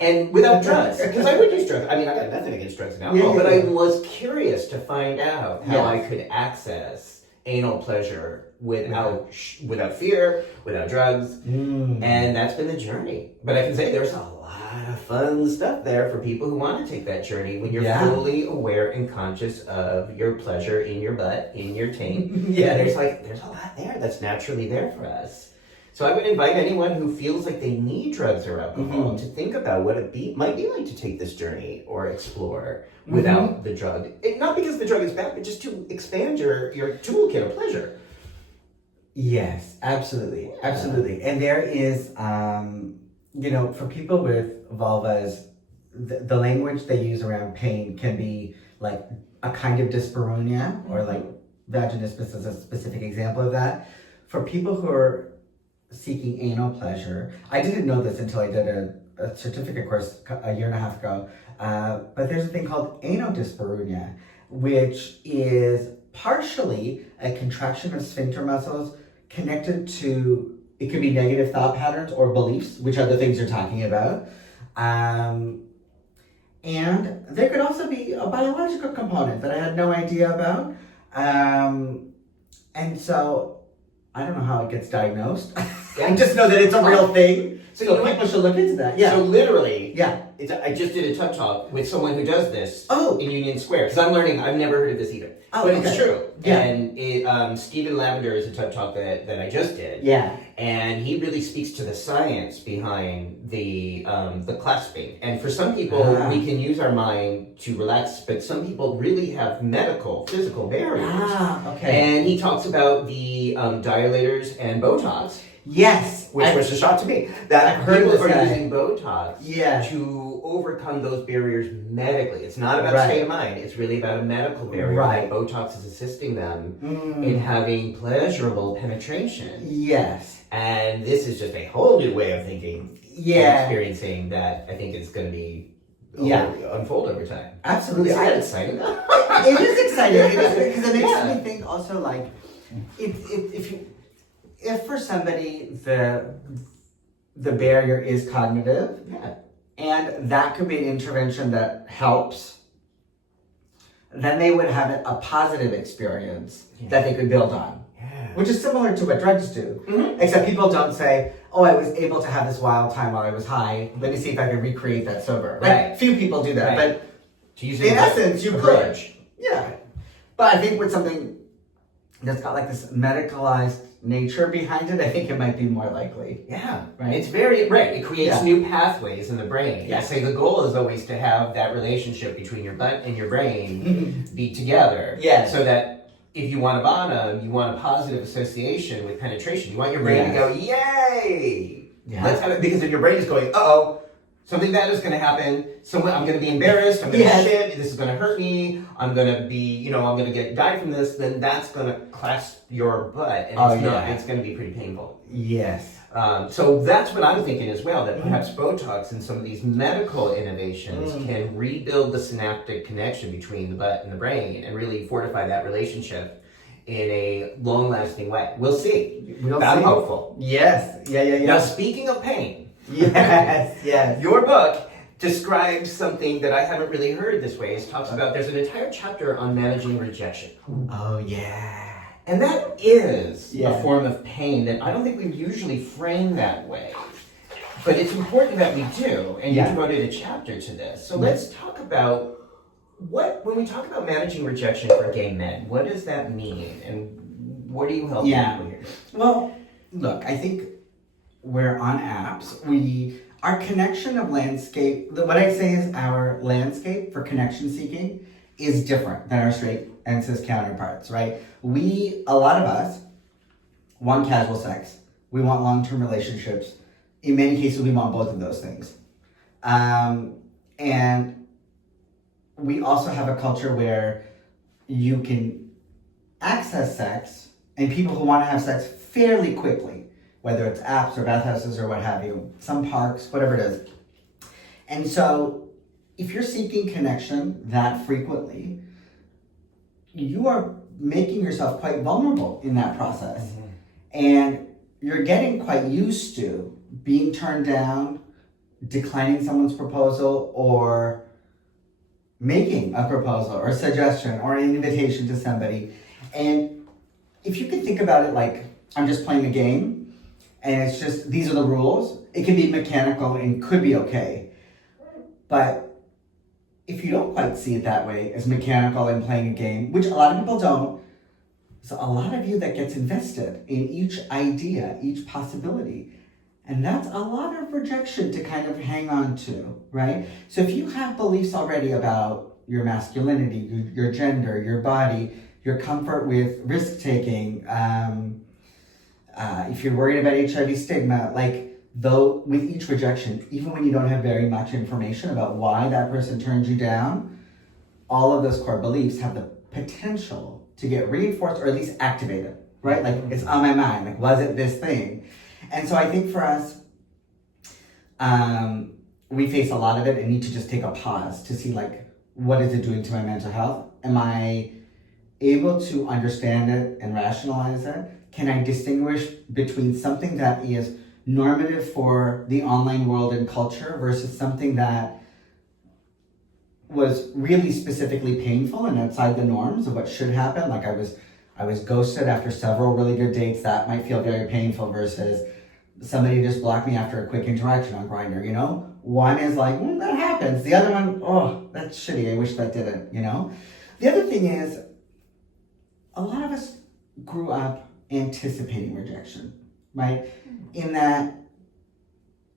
And without drugs. Because I would use drugs. I mean, I got nothing against drugs and alcohol, but I was curious to find out how I could access anal pleasure without fear, without drugs. And that's been the journey. But I can say there's a lot of fun stuff there for people who want to take that journey when you're fully aware and conscious of your pleasure in your butt, in your taint. There's a lot there that's naturally there for us. So I would invite anyone who feels like they need drugs or alcohol to think about what it might be like to take this journey or explore without the drug. Not because the drug is bad, but just to expand your toolkit of pleasure. Yes, absolutely. Absolutely. And there is, for people with vulvas, the language they use around pain can be like a kind of dyspareunia, or like vaginismus is a specific example of that. For people who are seeking anal pleasure, I didn't know this until I did a certificate course a year and a half ago, but there's a thing called anodyspareunia, which is partially a contraction of sphincter muscles connected to, it could be negative thought patterns or beliefs, which are the things you're talking about. And there could also be a biological component that I had no idea about. And so I don't know how it gets diagnosed. I just know that it's a real thing. So people should look into that. So literally, I just did a TED Talk with someone who does this in Union Square. Because I'm learning, I've never heard of this either. But it's true. Yeah. And Stephen Lavender is a TED Talk that I just did. Yeah. And he really speaks to the science behind the clasping. And for some people, we can use our mind to relax, but some people really have physical barriers. And he talks about the dilators and Botox. Yes. Which was a shock to me. That people are using Botox to overcome those barriers medically. It's not about state of mind. It's really about a medical barrier. Right. Botox is assisting them in having pleasurable penetration. Yes. And this is just a whole new way of thinking and experiencing that I think is going to be unfold over time. Absolutely. Isn't that exciting? It is exciting because it makes me think also like if for somebody the barrier is cognitive, and that could be an intervention that helps, then they would have a positive experience that they could build on. Which is similar to what drugs do. Except people don't say, oh, I was able to have this wild time while I was high. Let me see if I can recreate that sober. Few people do that. But in essence, you could. Yeah. But I think with something that's got like this medicalized nature behind it, I think it might be more likely. Yeah. Right. It's very, it creates new pathways in the brain. Yeah. I say the goal is always to have that relationship between your butt and your brain be together. So that if you want a bottom, you want a positive association with penetration. You want your brain to go, yay! Let's have it, because if your brain is going, something bad is going to happen. I'm going to be embarrassed. I'm going to shit. This is going to hurt me. I'm going to be, I'm going to die from this. Then that's going to clasp your butt, and it's going to be pretty painful. Yes. So that's what I'm thinking as well, that perhaps Botox and some of these medical innovations can rebuild the synaptic connection between the butt and the brain and really fortify that relationship in a long-lasting way. We'll see. I'm hopeful. Yes. Yeah. Now, speaking of pain, yes. Your book describes something that I haven't really heard this way. It talks about, there's an entire chapter on managing rejection. Oh, yeah. And that is a form of pain that I don't think we usually frame that way. But it's important that we do, and you devoted a chapter to this. So let's talk about when we talk about managing rejection for gay men, what does that mean? And what do you help people here? Well, look, I think we're on apps. Our connection of landscape, what I say is our landscape for connection seeking is different than our straight and cis counterparts, right? A lot of us want casual sex. We want long-term relationships. In many cases, we want both of those things. And we also have a culture where you can access sex and people who want to have sex fairly quickly, whether it's apps or bathhouses or what have you, some parks, whatever it is. And so if you're seeking connection that frequently, you are making yourself quite vulnerable in that process. And you're getting quite used to being turned down, declining someone's proposal, or making a proposal or suggestion or an invitation to somebody. And if you can think about it like, I'm just playing a game and it's just, these are the rules, it can be mechanical and could be okay. But if you don't quite see it that way, as mechanical and playing a game, which a lot of people don't, so a lot of you that gets invested in each idea, each possibility. And that's a lot of rejection to kind of hang on to, right? So if you have beliefs already about your masculinity, your gender, your body, your comfort with risk-taking, if you're worried about HIV stigma, though with each rejection, even when you don't have very much information about why that person turned you down, all of those core beliefs have the potential to get reinforced or at least activated, right? It's on my mind, was it this thing? And so I think for us, we face a lot of it and need to just take a pause to see what is it doing to my mental health? Am I able to understand it and rationalize it? Can I distinguish between something that is normative for the online world and culture versus something that was really specifically painful and outside the norms of what should happen? I was ghosted after several really good dates. That might feel very painful versus somebody just blocked me after a quick interaction on Grindr, One is like, that happens. The other one, oh, that's shitty. I wish that didn't, The other thing is, a lot of us grew up anticipating rejection, right? In that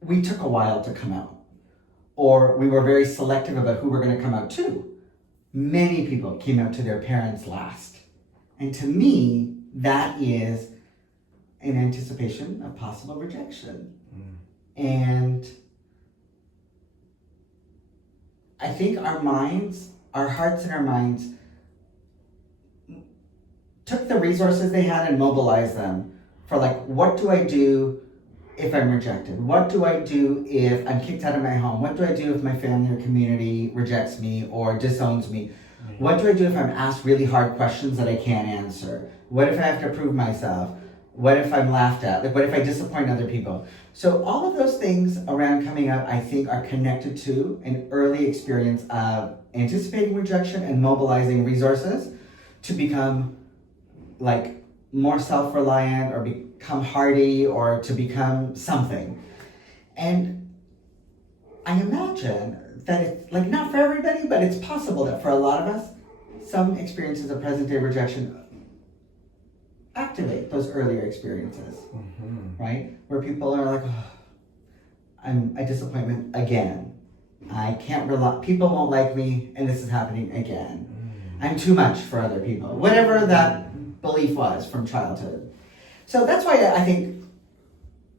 we took a while to come out, or we were very selective about who we're going to come out to. Many people came out to their parents last. And to me, that is an anticipation of possible rejection. And I think our hearts and our minds took the resources they had and mobilized them for what do I do if I'm rejected? What do I do if I'm kicked out of my home? What do I do if my family or community rejects me or disowns me? What do I do if I'm asked really hard questions that I can't answer? What if I have to prove myself? What if I'm laughed at? What if I disappoint other people? So all of those things around coming out, I think, are connected to an early experience of anticipating rejection and mobilizing resources to become more self-reliant or become hardy or to become something. And I imagine that it's not for everybody, but it's possible that for a lot of us, some experiences of present-day rejection activate those earlier experiences, right? Where people are like, oh, I'm a disappointment again. I can't rely, people won't like me, and this is happening again. I'm too much for other people. Whatever that belief was from childhood. So that's why I think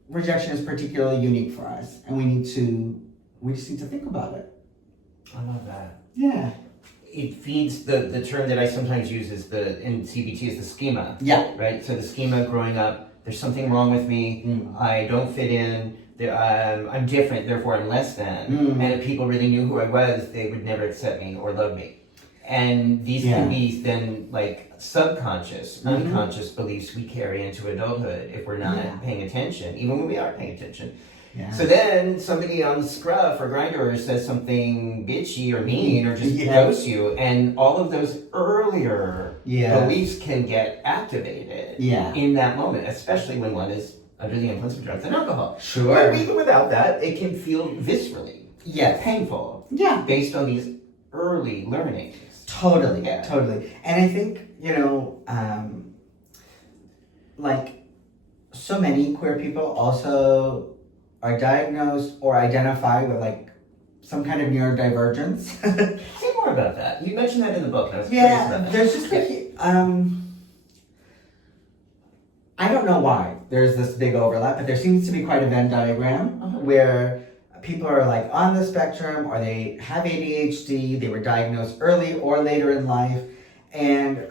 rejection is particularly unique for us, and we just need to think about it. I love that. Yeah. It feeds the term that I sometimes use in CBT is the schema. Yeah. Right? So the schema growing up, there's something wrong with me, I don't fit in, I'm different, therefore I'm less than. And if people really knew who I was, they would never accept me or love me. And these can be then subconscious, unconscious beliefs we carry into adulthood if we're not paying attention, even when we are paying attention. Yeah. So then somebody on Scruff or Grindr says something bitchy or mean or just ghosts you, and all of those earlier beliefs can get activated in that moment, especially when one is under the influence of drugs and alcohol. Sure. Or even without that, it can feel viscerally painful based on these early learnings. Totally. And I think, so many queer people also are diagnosed or identify with some kind of neurodivergence. Say more about that. You mentioned that in the book. I was curious about that. There's just I don't know why there's this big overlap, but there seems to be quite a Venn diagram where people are on the spectrum, or they have ADHD, they were diagnosed early or later in life, and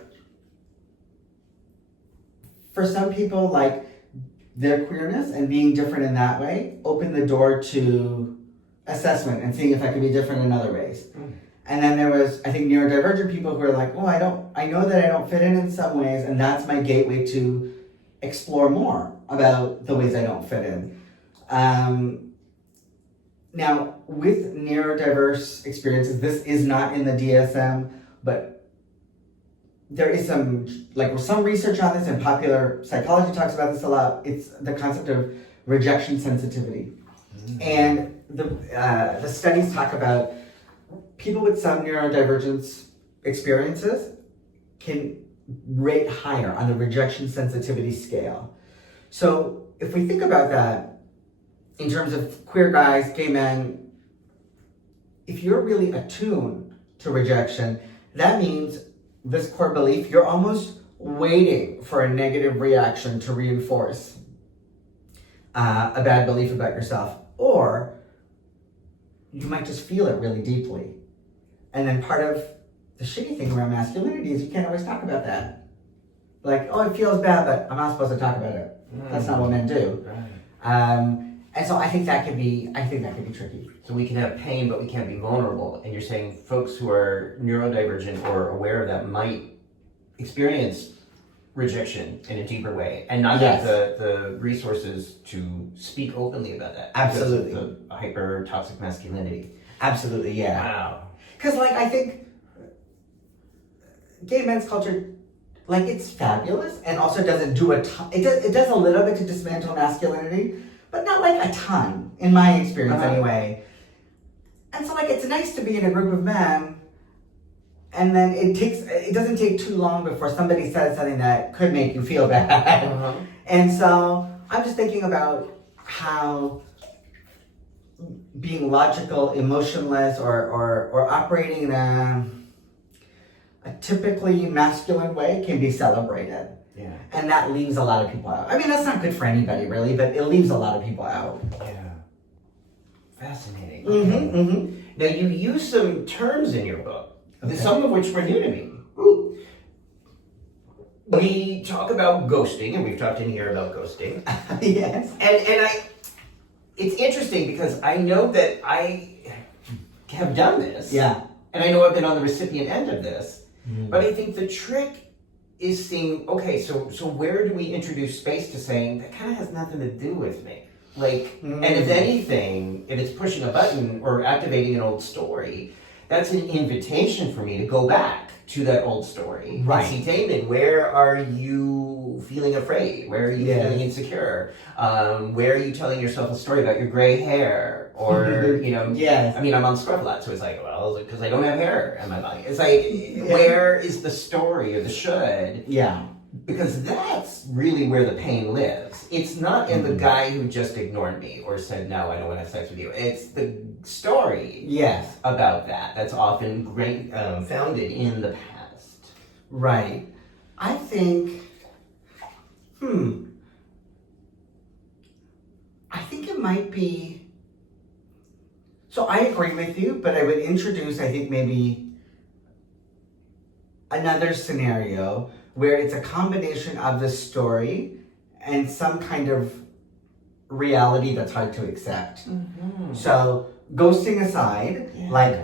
for some people, their queerness and being different in that way opened the door to assessment and seeing if I could be different in other ways. And then there was, I think, neurodivergent people who are I know that I don't fit in some ways, and that's my gateway to explore more about the ways I don't fit in. Now, with neurodiverse experiences, this is not in the DSM, but there is some research on this, and popular psychology talks about this a lot. It's the concept of rejection sensitivity. And the studies talk about people with some neurodivergence experiences can rate higher on the rejection sensitivity scale. So if we think about that, in terms of queer guys, gay men, if you're really attuned to rejection, that means this core belief, you're almost waiting for a negative reaction to reinforce a bad belief about yourself. Or you might just feel it really deeply. And then part of the shitty thing around masculinity is you can't always talk about that. It feels bad, but I'm not supposed to talk about it. That's not what men do. Right. And so I think that could be tricky. So we can have pain, but we can't be vulnerable. And you're saying folks who are neurodivergent or aware of that might experience rejection in a deeper way and not have the resources to speak openly about that. Absolutely. The hyper toxic masculinity. Absolutely, yeah. Wow. Because I think gay men's culture, it's fabulous and also doesn't do a ton. It does a little bit to dismantle masculinity, but not a ton, in my experience anyway. And so, like, it's nice to be in a group of men, and then it doesn't take too long before somebody says something that could make you feel bad. Uh-huh. And so, I'm just thinking about how being logical, emotionless, or operating in a typically masculine way can be celebrated. Yeah. And that leaves a lot of people out. I mean, that's not good for anybody, really, but it leaves a lot of people out. Yeah. Fascinating. Mm-hmm, mm-hmm. Now, you use some terms in your book, some of which were new to me. We talk about ghosting, and we've talked in here about ghosting. Yes. And it's interesting because I know that I have done this. Yeah. And I know I've been on the recipient end of this. Mm. But I think the trick is seeing, okay, so where do we introduce space to saying, that kind of has nothing to do with me? Like, and if anything, if it's pushing a button or activating an old story, that's an invitation for me to go back to that old story. Right. And see, Damon, where are you feeling afraid? Where are you feeling insecure? Where are you telling yourself a story about your gray hair? Or, Yes. I mean, I'm on scrub a lot, so it's like, well, because I don't have hair in my body. It's like, where is the story or the should? Yeah. Because that's really where the pain lives. It's not in the guy who just ignored me or said, no, I don't want to have sex with you. It's the story about that that's often founded in the past. Right. I think, I think it might be, so I agree with you, but I would introduce, I think, maybe another scenario where it's a combination of the story and some kind of reality that's hard to accept. Mm-hmm. So, ghosting aside, like,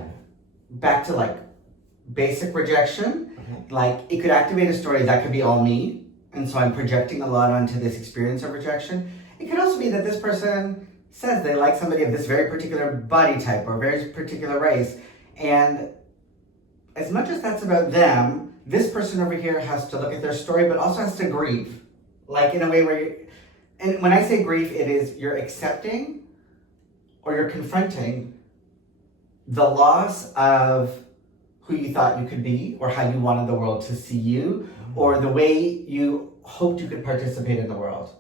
back to, like, basic rejection, like, it could activate a story that could be all me, and so I'm projecting a lot onto this experience of rejection. It could also be that this person says they like somebody of this very particular body type or very particular race, and as much as that's about them, this person over here has to look at their story, but also has to grieve. Like, in a way where and when I say grief, it is you're accepting or you're confronting the loss of who you thought you could be or how you wanted the world to see you or the way you hoped you could participate in the world.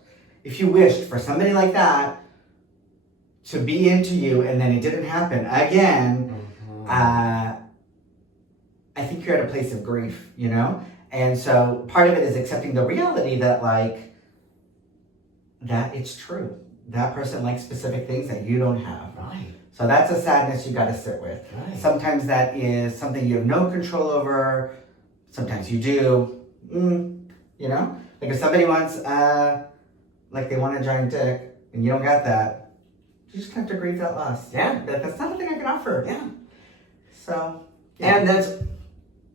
If you wished for somebody like that to be into you and then it didn't happen again, I think you're at a place of grief, And so part of it is accepting the reality that, like, that it's true. That person likes specific things that you don't have. Right. So that's a sadness you got to sit with. Right. Sometimes that is something you have no control over. Sometimes you do. Like if somebody wants, like they want a giant dick and you don't got that, you just have to grieve that loss. Yeah. That's not a thing I can offer. Yeah. So. Yeah. And that's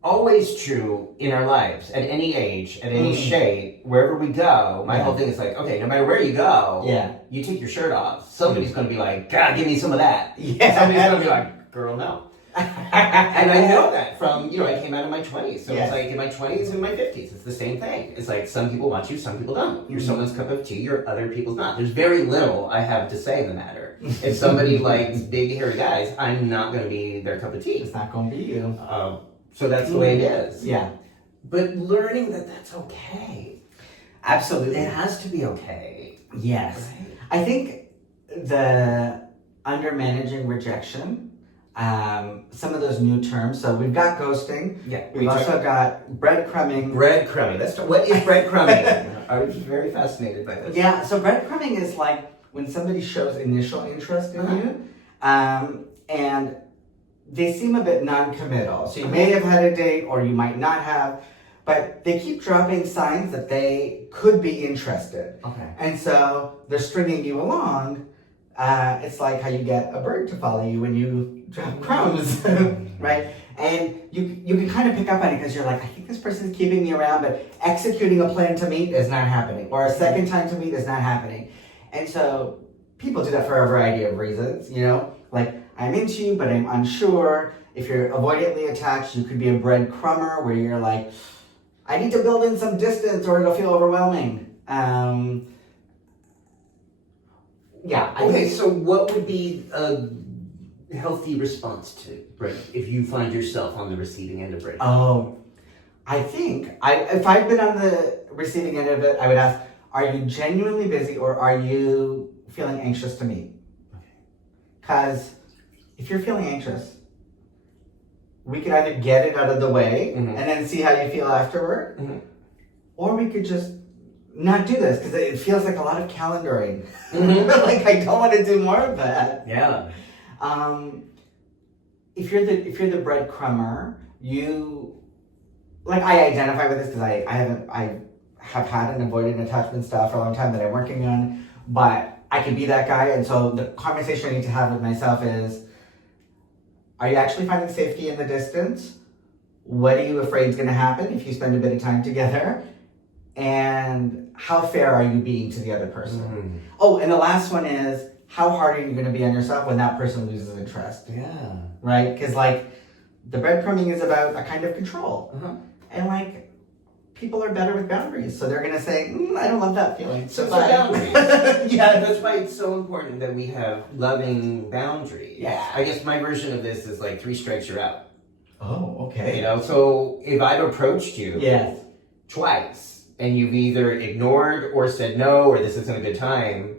always true in our lives, at any age, at any shape, wherever we go. My whole thing is like, okay, no matter where you go, you take your shirt off. Somebody's going to be like, God, give me some of that. Yeah. Somebody's going to be like, girl, no. And I know that from, I came out in my 20s. So it's like in my 20s and my 50s, it's the same thing. It's like some people want you, some people don't. You're someone's cup of tea, you're other people's not. There's very little I have to say in the matter. If somebody likes big, hairy guys, I'm not going to be their cup of tea. It's not going to be you. So that's the way it is. Yeah. But learning that that's okay. Absolutely. It has to be okay. Yes. Right? I think the under managing rejection, some of those new terms. So we've got ghosting. Yeah. We've also got breadcrumbing. Breadcrumbing. What is breadcrumbing? I was very fascinated by this. Yeah. So breadcrumbing is like when somebody shows initial interest in you, and they seem a bit non-committal. So you may have had a date or you might not have, but they keep dropping signs that they could be interested. Okay. And so they're stringing you along. It's like how you get a bird to follow you when you drop crumbs, right? And you can kind of pick up on it because you're like, I think this person's keeping me around, but executing a plan to meet is not happening, or a second time to meet is not happening. And so people do that for a variety of reasons, like I'm into you, but I'm unsure. If you're avoidantly attached, you could be a breadcrumber where you're like, I need to build in some distance or it'll feel overwhelming. Okay, so what would be healthy response to break if you find yourself on the receiving end of break? Oh, I think if I've been on the receiving end of it, I would ask, are you genuinely busy or are you feeling anxious to meet? Because if you're feeling anxious, we could either get it out of the way and then see how you feel afterward, or we could just not do this because it feels like a lot of calendaring. Like I don't want to do more of that. Yeah. If you're the breadcrumber, I identify with this because I have had an avoidant attachment style for a long time that I'm working on, but I can be that guy. And so the conversation I need to have with myself is, are you actually finding safety in the distance? What are you afraid is going to happen if you spend a bit of time together? And how fair are you being to the other person? Oh, and the last one is, how hard are you going to be on yourself when that person loses interest? Yeah. Right? Because the breadcrumbing is about a kind of control. And people are better with boundaries. So they're going to say, I don't love that feeling. So bye. boundaries. Yeah, that's why it's so important that we have loving boundaries. Yeah. I guess my version of this is 3 strikes you're out. Oh, okay. So if I've approached you Yes. twice and you've either ignored or said no or this isn't a good time,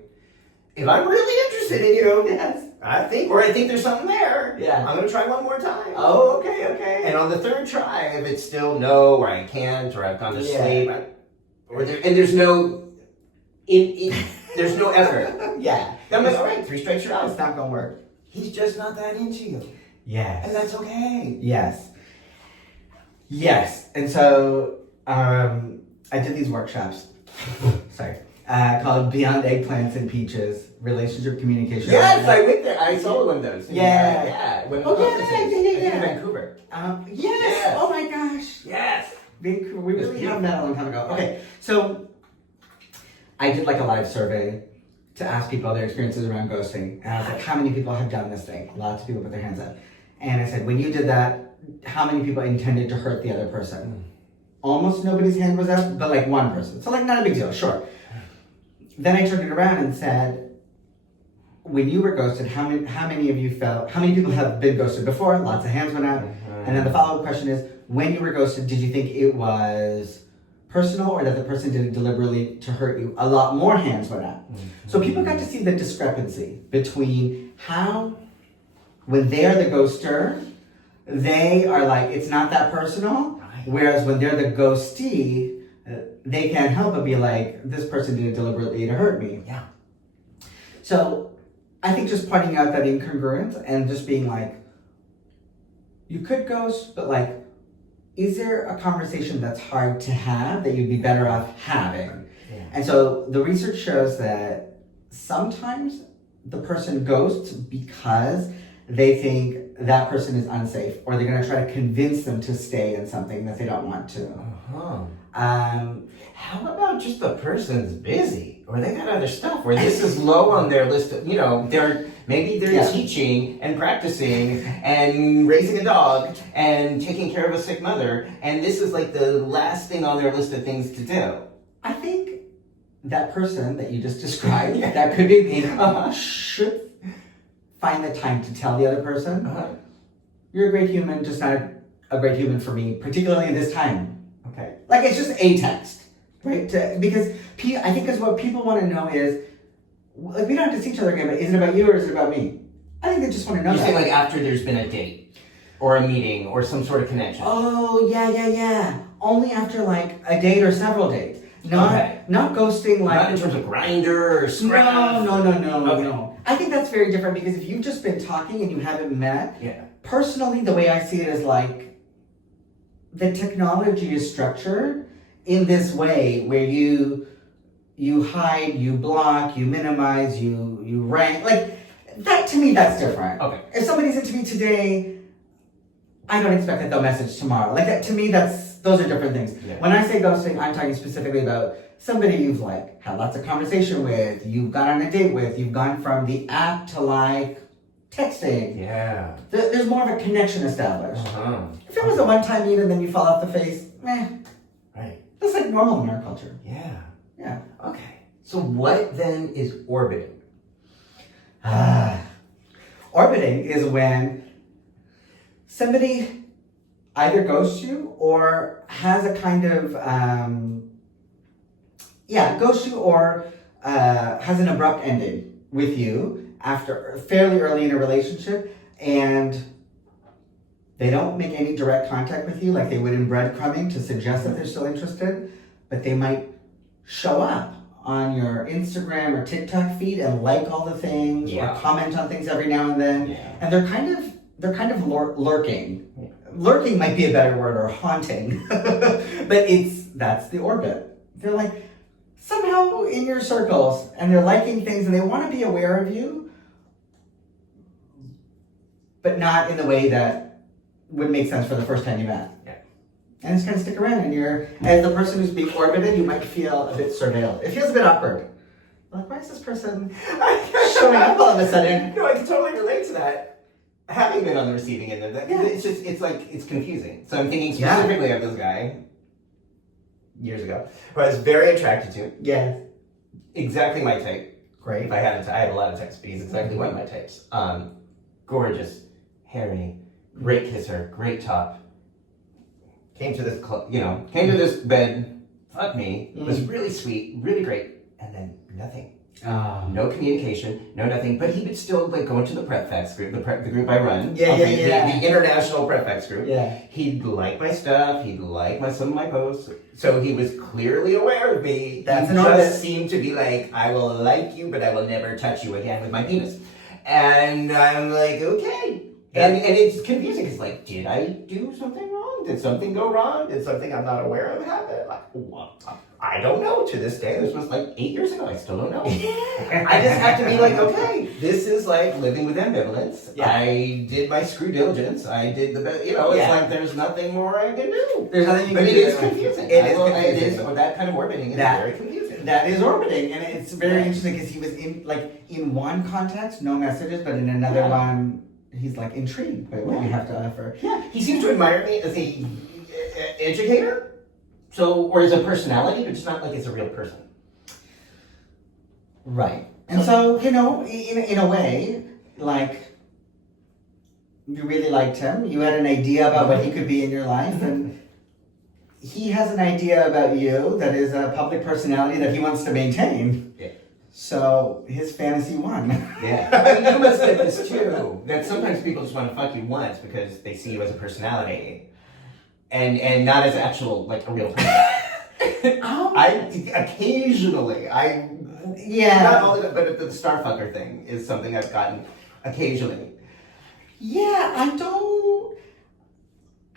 if I'm really interested in you, Yes. I think there's something there. Yeah. I'm gonna try one more time. Oh, okay. And on the third try, if it's still no, or I can't, or I've gone to sleep, there's no effort. Yeah. Then I'm like, all right, 3 strikes you're It's out. not going to work. He's just not that into you, Yes. and that's okay. Yes. And so I did these workshops. Sorry. Called Beyond Eggplants and Peaches, Relationship Communication. Yes, I went there. I saw one of those. Yeah. When Oh, I think yeah. in Vancouver. Yes. Oh my gosh. Yes. Vancouver. We really have met a long time ago. Okay. So I did a live survey to ask people their experiences around ghosting. And I was like, how many people have done this thing? Lots of people put their hands up. And I said, when you did that, how many people intended to hurt the other person? Almost nobody's hand was up, but one person. So not a big deal, sure. Then I turned it around and said, when you were ghosted, how many people have been ghosted before? Lots of hands went up. And then the follow-up question is, when you were ghosted, did you think it was personal or that the person did it deliberately to hurt you? A lot more hands went up. So people got to see the discrepancy between how, when they are the ghoster, they are it's not that personal, whereas when they're the ghostee, they can't help but be this person did it deliberately to hurt me. Yeah. So I think just pointing out that incongruence and just being you could ghost, but is there a conversation that's hard to have that you'd be better off having? Yeah. And so the research shows that sometimes the person ghosts because they think that person is unsafe, or they're going to try to convince them to stay in something that they don't want to. How about just the person's busy, or they got other stuff, or this is low on their list of, they're teaching and practicing and raising a dog and taking care of a sick mother, and this is the last thing on their list of things to do. I think that person that you just described, that could be me, should find the time to tell the other person, you're a great human, just not a great human for me, particularly this time. Okay. It's just a text, right? Because I think is what people want to know is, we don't have to see each other again, but is it about you or is it about me? I think they just want to know You that. say after there's been a date, or a meeting, or some sort of connection. Oh, yeah. Only after a date or several dates. Not ghosting Not in terms of Grindr or Scrap. No. I think that's very different because if you've just been talking and you haven't met, personally, the way I see it is the technology is structured in this way where you hide, you block, you minimize, you rank. That to me, that's different. Okay. If somebody's into me today, I don't expect that they'll message tomorrow. That to me, those are different things. Yeah. When I say ghosting, I'm talking specifically about somebody you've had lots of conversation with, you've gone on a date with, you've gone from the app to texting. Yeah. There's more of a connection established. If If it was a one-time meet and then you fall off the face, Right. That's normal in our culture. Yeah. Yeah. Okay. So what then is orbiting? Orbiting is when somebody either ghosts you or has a kind of, ghosts you or has an abrupt ending with you after fairly early in a relationship, and they don't make any direct contact with you like they would in breadcrumbing to suggest that they're still interested, but they might show up on your Instagram or TikTok feed and like all the things or comment on things every now and then. Yeah. And they're kind of lurking. Yeah. Lurking might be a better word, or haunting. But that's the orbit. They're like somehow in your circles and they're liking things and they want to be aware of you, but not in the way that would make sense for the first time you met. And it's going to stick around, and as the person who's being orbited, you might feel a bit surveilled. It feels a bit awkward. Like, why is this person showing up all of a sudden? No, I can totally relate to that. Having been on the receiving end of that, it's confusing. So I'm thinking specifically of this guy years ago who I was very attracted to. Yeah. Exactly my type. Great. If I had I have a lot of types, but he's exactly one of my types. Gorgeous, hairy, great kisser, great top. Came to this bed, fucked me, was really sweet, really great, and then nothing. No communication, no nothing, but he would still go into the prep facts group, the group I run. The international prep facts group. Yeah. He'd like my stuff, he'd like some of my posts, so he was clearly aware of me. That's he just seemed to be like, I will like you, but I will never touch you again with my penis. And I'm like, okay. And it's confusing. It's like, did I do something wrong? Did something go wrong? Did something I'm not aware of happen? Like, what? I don't know to this day. This was 8 years ago. I still don't know. I just have to be like, okay, this is like living with ambivalence. Yeah. I did my screw diligence. I did the best. It's like there's nothing more I can do. There's nothing you can do. But it is confusing. It is that kind of orbiting is very confusing. That is orbiting, and it's very interesting because he was in one context, no messages, but in another one. He's intrigued by what you have to offer. Yeah, he seems to admire me as a educator, or as a personality, but it's not like it's a real person. Right. And so in a way, you really liked him. You had an idea about what he could be in your life, and he has an idea about you that is a public personality that he wants to maintain. Yeah. So his fantasy won. Yeah. I mean, you must get this too. That sometimes people just want to fuck you once because they see you as a personality, and not as actual a real person. Occasionally not all of it, but the starfucker thing is something I've gotten occasionally. Yeah,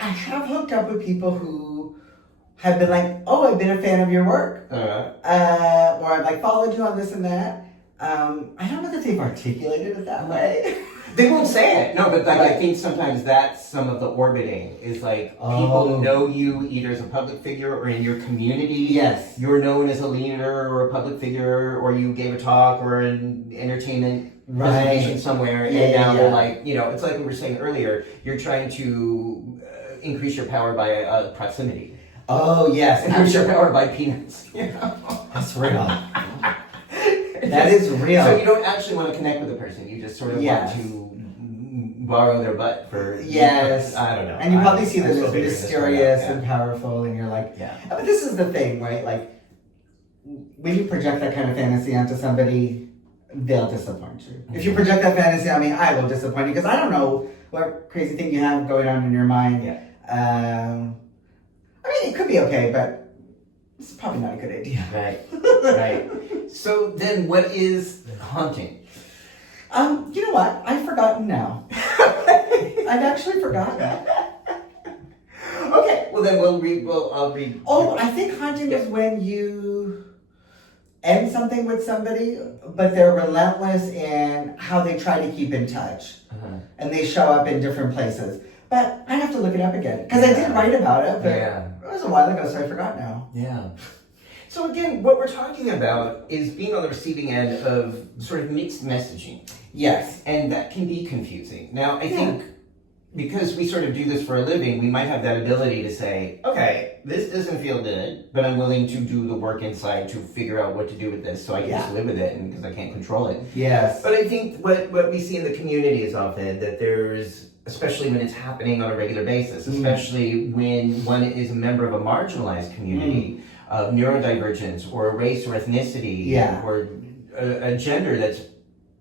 I have hooked up with people who have been like, oh, I've been a fan of your work. Or I've followed you on this and that. I don't know that they've articulated it that way. They won't say it. No, but I think sometimes that's some of the orbiting is people know you either as a public figure or in your community. Yes. You're known as a leader or a public figure, or you gave a talk or an entertainment presentation somewhere. And now they're it's like we were saying earlier, you're trying to increase your power by proximity. Oh, yes. Increase your power by peanuts. That's real. That is real. So you don't actually want to connect with the person. You just sort of want to borrow their butt for... Yes. I don't know. And you probably see them as mysterious and powerful, and you're like... Yeah. But this is the thing, right? When you project that kind of fantasy onto somebody, they'll disappoint you. If you project that fantasy on me, I will disappoint you, because I don't know what crazy thing you have going on in your mind. Yeah. It could be okay, but it's probably not a good idea. Right. So then what is haunting? You know what? I've forgotten now. I've actually forgotten. Okay, well then I'll read. Oh, I think haunting is when you end something with somebody, but they're relentless in how they try to keep in touch. And they show up in different places. But I have to look it up again. Because I did write about it, but it was a while ago, so I forgot now. Yeah. So again, what we're talking about is being on the receiving end of sort of mixed messaging. Yes. And that can be confusing. Now, I think because we sort of do this for a living, we might have that ability to say, okay, this doesn't feel good, but I'm willing to do the work inside to figure out what to do with this so I can just live with it, and because I can't control it. Yes. But I think what we see in the community is often that there's, especially when it's happening on a regular basis, especially when one is a member of a marginalized community, of neurodivergence or a race or ethnicity, or a gender that's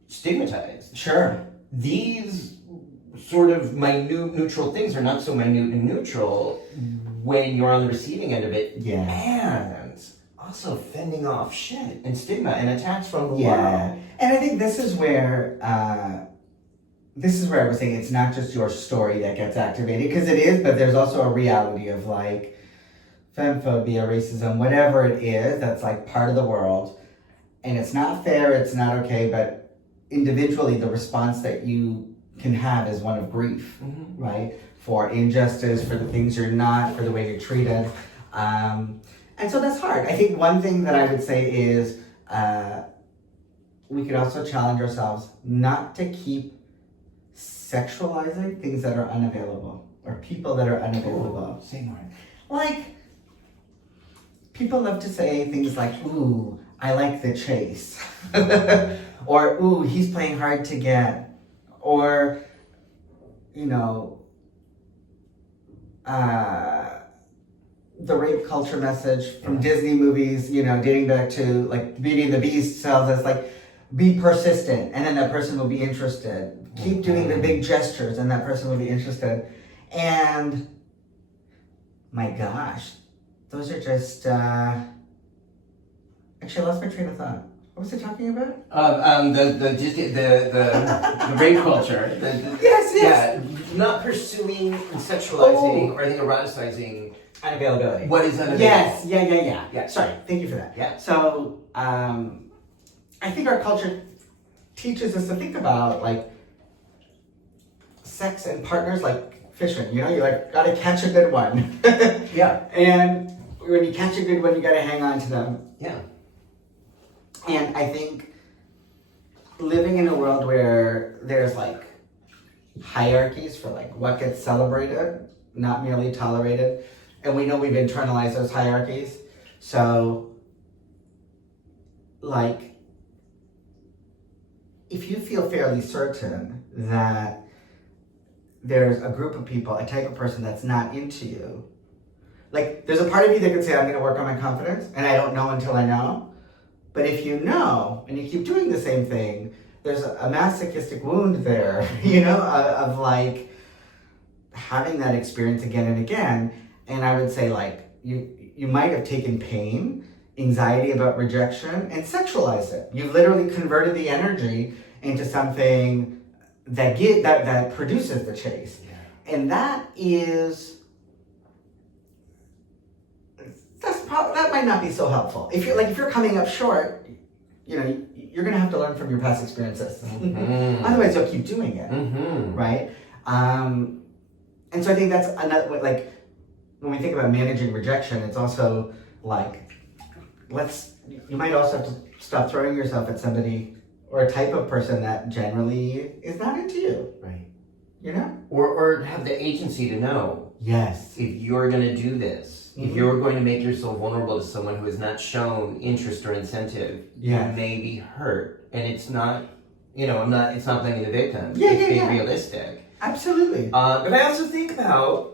stigmatized. Sure. These sort of minute neutral things are not so minute and neutral when you're on the receiving end of it. Yeah. And also fending off shit and stigma and attacks from the world. And I think this is where I was saying it's not just your story that gets activated, because it is, but there's also a reality of like femphobia, racism, whatever it is, that's like part of the world. And it's not fair, it's not okay, but individually the response that you can have is one of grief, right? For injustice, for the things you're not, for the way you're treated. And so that's hard. I think one thing that I would say is we could also challenge ourselves not to keep sexualizing things that are unavailable or people that are unavailable. Say more. Like, people love to say things like, ooh, I like the chase. Or, ooh, he's playing hard to get. Or, you know, the rape culture message from Disney movies, you know, dating back to like Beauty and the Beast tells us like, be persistent and then that person will be interested. Keep doing the big gestures and that person will be interested. And my gosh, those are just, actually I lost my train of thought. What was I talking about? The rape culture. Yes. Yeah, not pursuing and sexualizing or I think eroticizing Unavailability. what is unavailable. Yes, yeah. Sorry, thank you for that. Yeah. So, I think our culture teaches us to think about like sex and partners like fishing. You know, you like gotta catch a good one. Yeah. And when you catch a good one, you gotta hang on to them. Yeah. And I think living in a world where there's like hierarchies for like what gets celebrated, not merely tolerated, and we know we've internalized those hierarchies. So, like, if you feel fairly certain that there's a group of people, a type of person that's not into you, like, there's a part of you that could say, I'm going to work on my confidence, and I don't know until I know. But if you know, and you keep doing the same thing, there's a masochistic wound there, you know, of like having that experience again and again. And I would say like, you might have taken pain, anxiety about rejection, and sexualized it. You've literally converted the energy into something that produces the chase. Yeah. And that might not be so helpful. If you're coming up short, you know, you're gonna have to learn from your past experiences. Otherwise, you'll keep doing it, right? And so I think that's another way, like when we think about managing rejection, it's also like you might also have to stop throwing yourself at somebody or a type of person that generally is not into you, right? You know, or have the agency to know. Yes, if you're gonna do this. If you're going to make yourself vulnerable to someone who has not shown interest or incentive, you may be hurt. And it's not, it's not blaming the victim. It's being realistic. Absolutely. But I also think about,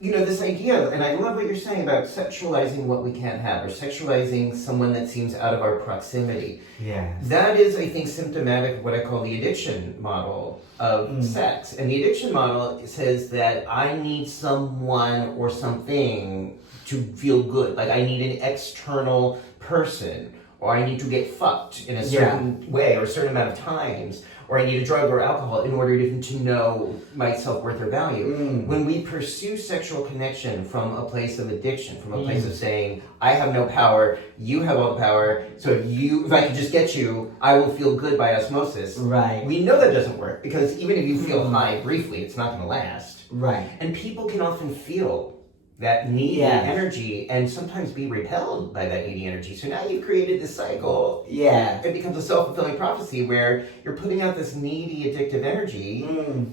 this idea, and I love what you're saying about sexualizing what we can't have, or sexualizing someone that seems out of our proximity. Yeah. That is, I think, symptomatic of what I call the addiction model of sex. And the addiction model says that I need someone or something to feel good. Like I need an external person, or I need to get fucked in a certain way or a certain amount of times, or I need a drug or alcohol in order to know my self-worth or value. When we pursue sexual connection from a place of addiction, from a place of saying, I have no power, you have all the power, so if I can just get you, I will feel good by osmosis. Right. We know that doesn't work, because even if you feel high briefly, it's not going to last. Right. And people can often feel that needy Yeah. energy and sometimes be repelled by that needy energy. So now you've created this cycle. Yeah. It becomes a self-fulfilling prophecy where you're putting out this needy, addictive energy.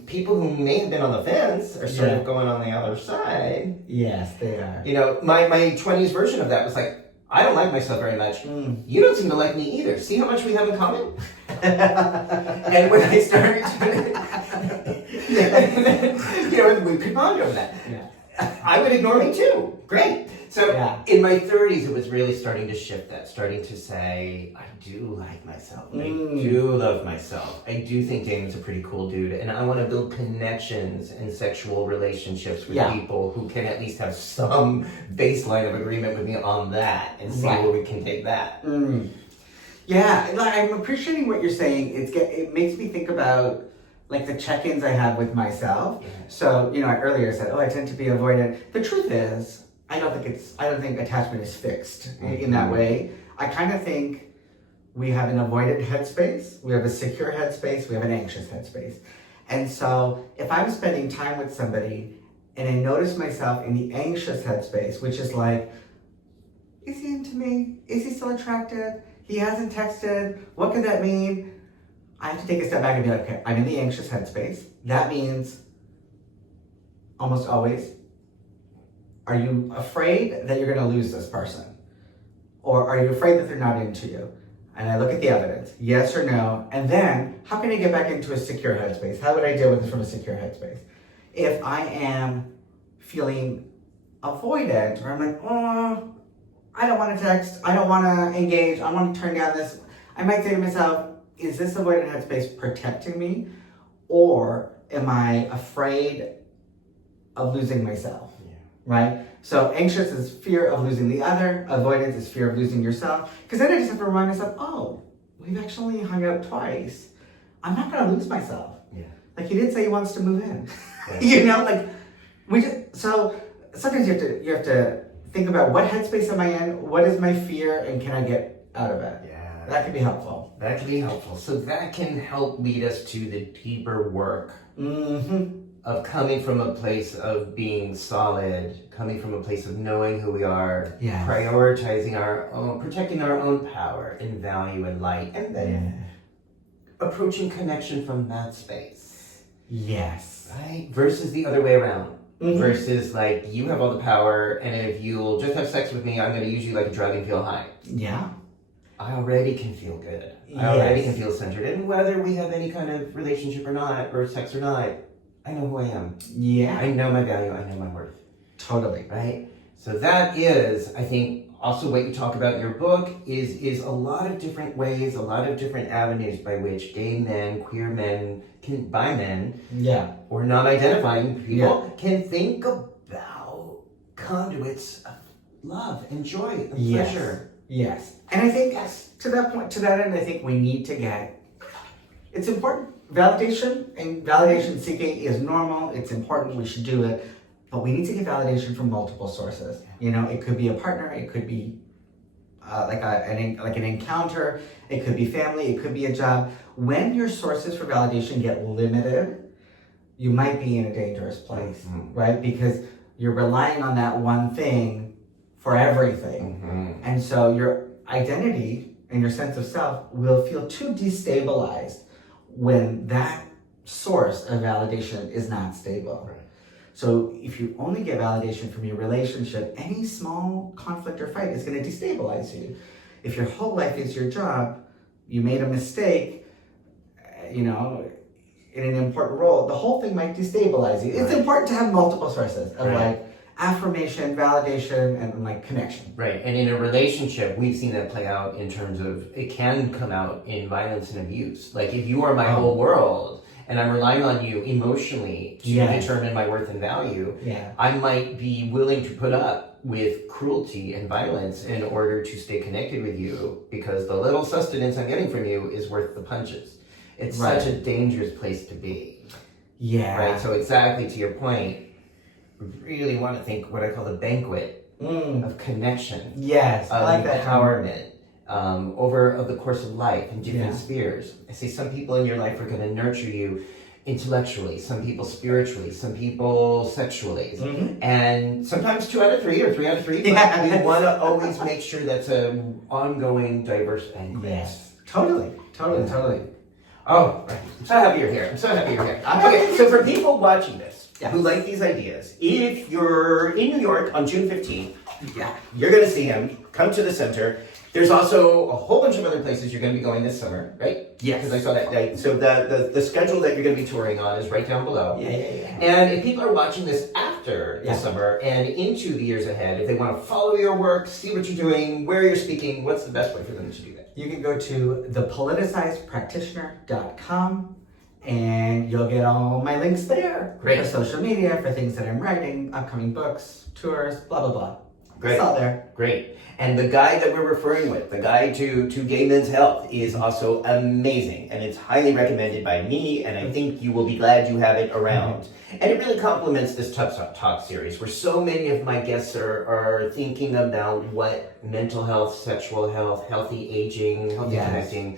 People who may have been on the fence are sort of going on the other side. Yes, they are. You know, my 20s version of that was like, I don't like myself very much. You don't seem to like me either. See how much we have in common? And when I started you know, we could bond over that. Yeah. I would ignore me too. Great. So in my 30s, it was really starting to shift that, starting to say, I do like myself. I do love myself. I do think Damon's a pretty cool dude. And I want to build connections and sexual relationships with people who can at least have some baseline of agreement with me on that and see where we can take that. Yeah, like, I'm appreciating what you're saying. It makes me think about like the check-ins I have with myself. So, you know, I earlier said, I tend to be avoidant. The truth is, I don't think attachment is fixed in that way. I kind of think we have an avoidant headspace, we have a secure headspace, we have an anxious headspace. And so if I'm spending time with somebody and I notice myself in the anxious headspace, which is like, is he into me? Is he still attracted? He hasn't texted. What could that mean? I have to take a step back and be like, okay, I'm in the anxious headspace. That means almost always, are you afraid that you're going to lose this person? Or are you afraid that they're not into you? And I look at the evidence, yes or no. And then, how can I get back into a secure headspace? How would I deal with this from a secure headspace? If I am feeling avoidant, or I'm like, I don't want to text, I don't want to engage, I want to turn down this, I might say to myself, is this avoidant headspace protecting me? Or am I afraid of losing myself? Right? So anxious is fear of losing the other, avoidance is fear of losing yourself. Because then I just have to remind myself, we've actually hung out twice. I'm not going to lose myself. Like he did say he wants to move in. You know, like so sometimes you have to think about what headspace am I in, what is my fear, and can I get out of it? That could be helpful. That can be helpful. So that can help lead us to the deeper work of coming from a place of being solid, coming from a place of knowing who we are, prioritizing our own, protecting our own power and value and light, and then approaching connection from that space. Yes. Right? Versus the other way around. Versus like, you have all the power, and if you'll just have sex with me, I'm going to use you like a drug and feel high. Yeah. I already can feel good. I already can feel centered. And whether we have any kind of relationship or not, or sex or not, I know who I am. Yeah. I know my value. I know my worth. Totally. Right? So that is, I think, also what you talk about in your book is a lot of different ways, a lot of different avenues by which gay men, queer men, bi men, or non-identifying people can think about conduits of love and joy and pleasure. Yes. And I think to that end, I think we need to get, it's important. Validation and validation seeking is normal. It's important. We should do it. But we need to get validation from multiple sources. You know, it could be a partner. It could be like an encounter. It could be family. It could be a job. When your sources for validation get limited, you might be in a dangerous place, right? Because you're relying on that one thing for everything. And so your identity and your sense of self will feel too destabilized when that source of validation is not stable. So if you only get validation from your relationship, any small conflict or fight is going to destabilize you. If your whole life is your job, you made a mistake, you know, in an important role, the whole thing might destabilize you. It's important to have multiple sources of like affirmation, validation, and like connection. Right. And in a relationship, we've seen that play out in terms of, it can come out in violence and abuse. Like if you are my whole world and I'm relying on you emotionally to determine my worth and value, I might be willing to put up with cruelty and violence in order to stay connected with you because the little sustenance I'm getting from you is worth the punches. It's such a dangerous place to be. Right. So exactly to your point, really want to think what I call the banquet of connection. Yes, I like that. Empowerment over the course of life in different spheres. I say some people in your life are going to nurture you intellectually, some people spiritually, some people sexually, Mm-hmm. and sometimes 2 out of 3 or 3 out of 3. But Yeah. we want to always make sure that's an ongoing, diverse and Yes. Totally. Oh, I'm so happy you're here. I'm so happy you're here. Okay, so for people watching this who like these ideas, if you're in New York on June 15th, Yeah. you're going to see him. Come to the center. There's also a whole bunch of other places you're going to be going this summer, right? Yes. Because I saw that. So the schedule that you're going to be touring on is right down below. Yeah. And if people are watching this after the Yeah. summer and into the years ahead, if they want to follow your work, see what you're doing, where you're speaking, what's the best way for them to do that? You can go to thepoliticizedpractitioner.com and you'll get all my links there. Great. For social media, for things that I'm writing, upcoming books, tours, blah, blah, blah. Great. It's all there. Great. And the guide that we're referring with, the guide to gay men's health, is also amazing. And it's highly recommended by me, and I think you will be glad you have it around. And it really complements this Tough Talk series, where so many of my guests are thinking about what mental health, sexual health, healthy aging, healthy connecting,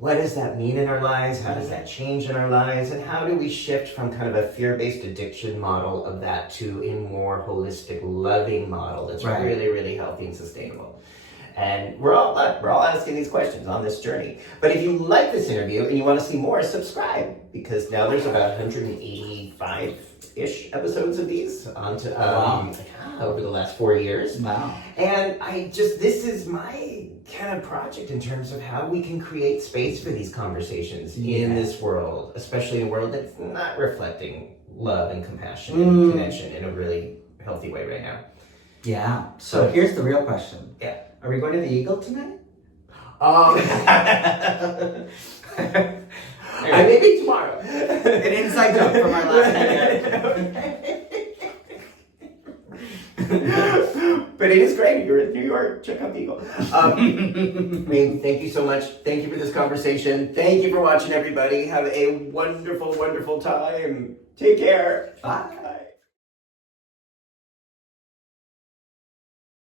what does that mean in our lives? How does that change in our lives? And how do we shift from kind of a fear-based addiction model of that to a more holistic, loving model that's really, really healthy and sustainable? And we're all asking these questions on this journey. But if you like this interview and you want to see more, subscribe, because now there's about 185-ish episodes of these onto over the last 4 years. Wow. And this is my kind of project in terms of how we can create space for these conversations in this world, especially in a world that's not reflecting love and compassion and connection in a really healthy way right now. Yeah. So here's the real question. Yeah. Are we going to the Eagle tonight? Maybe tomorrow. An inside joke from our last video. But it is great. You're in New York. Check out the Eagle. Rahim, thank you so much. Thank you for this conversation. Thank you for watching, everybody. Have a wonderful, wonderful time. Take care. Bye. Bye.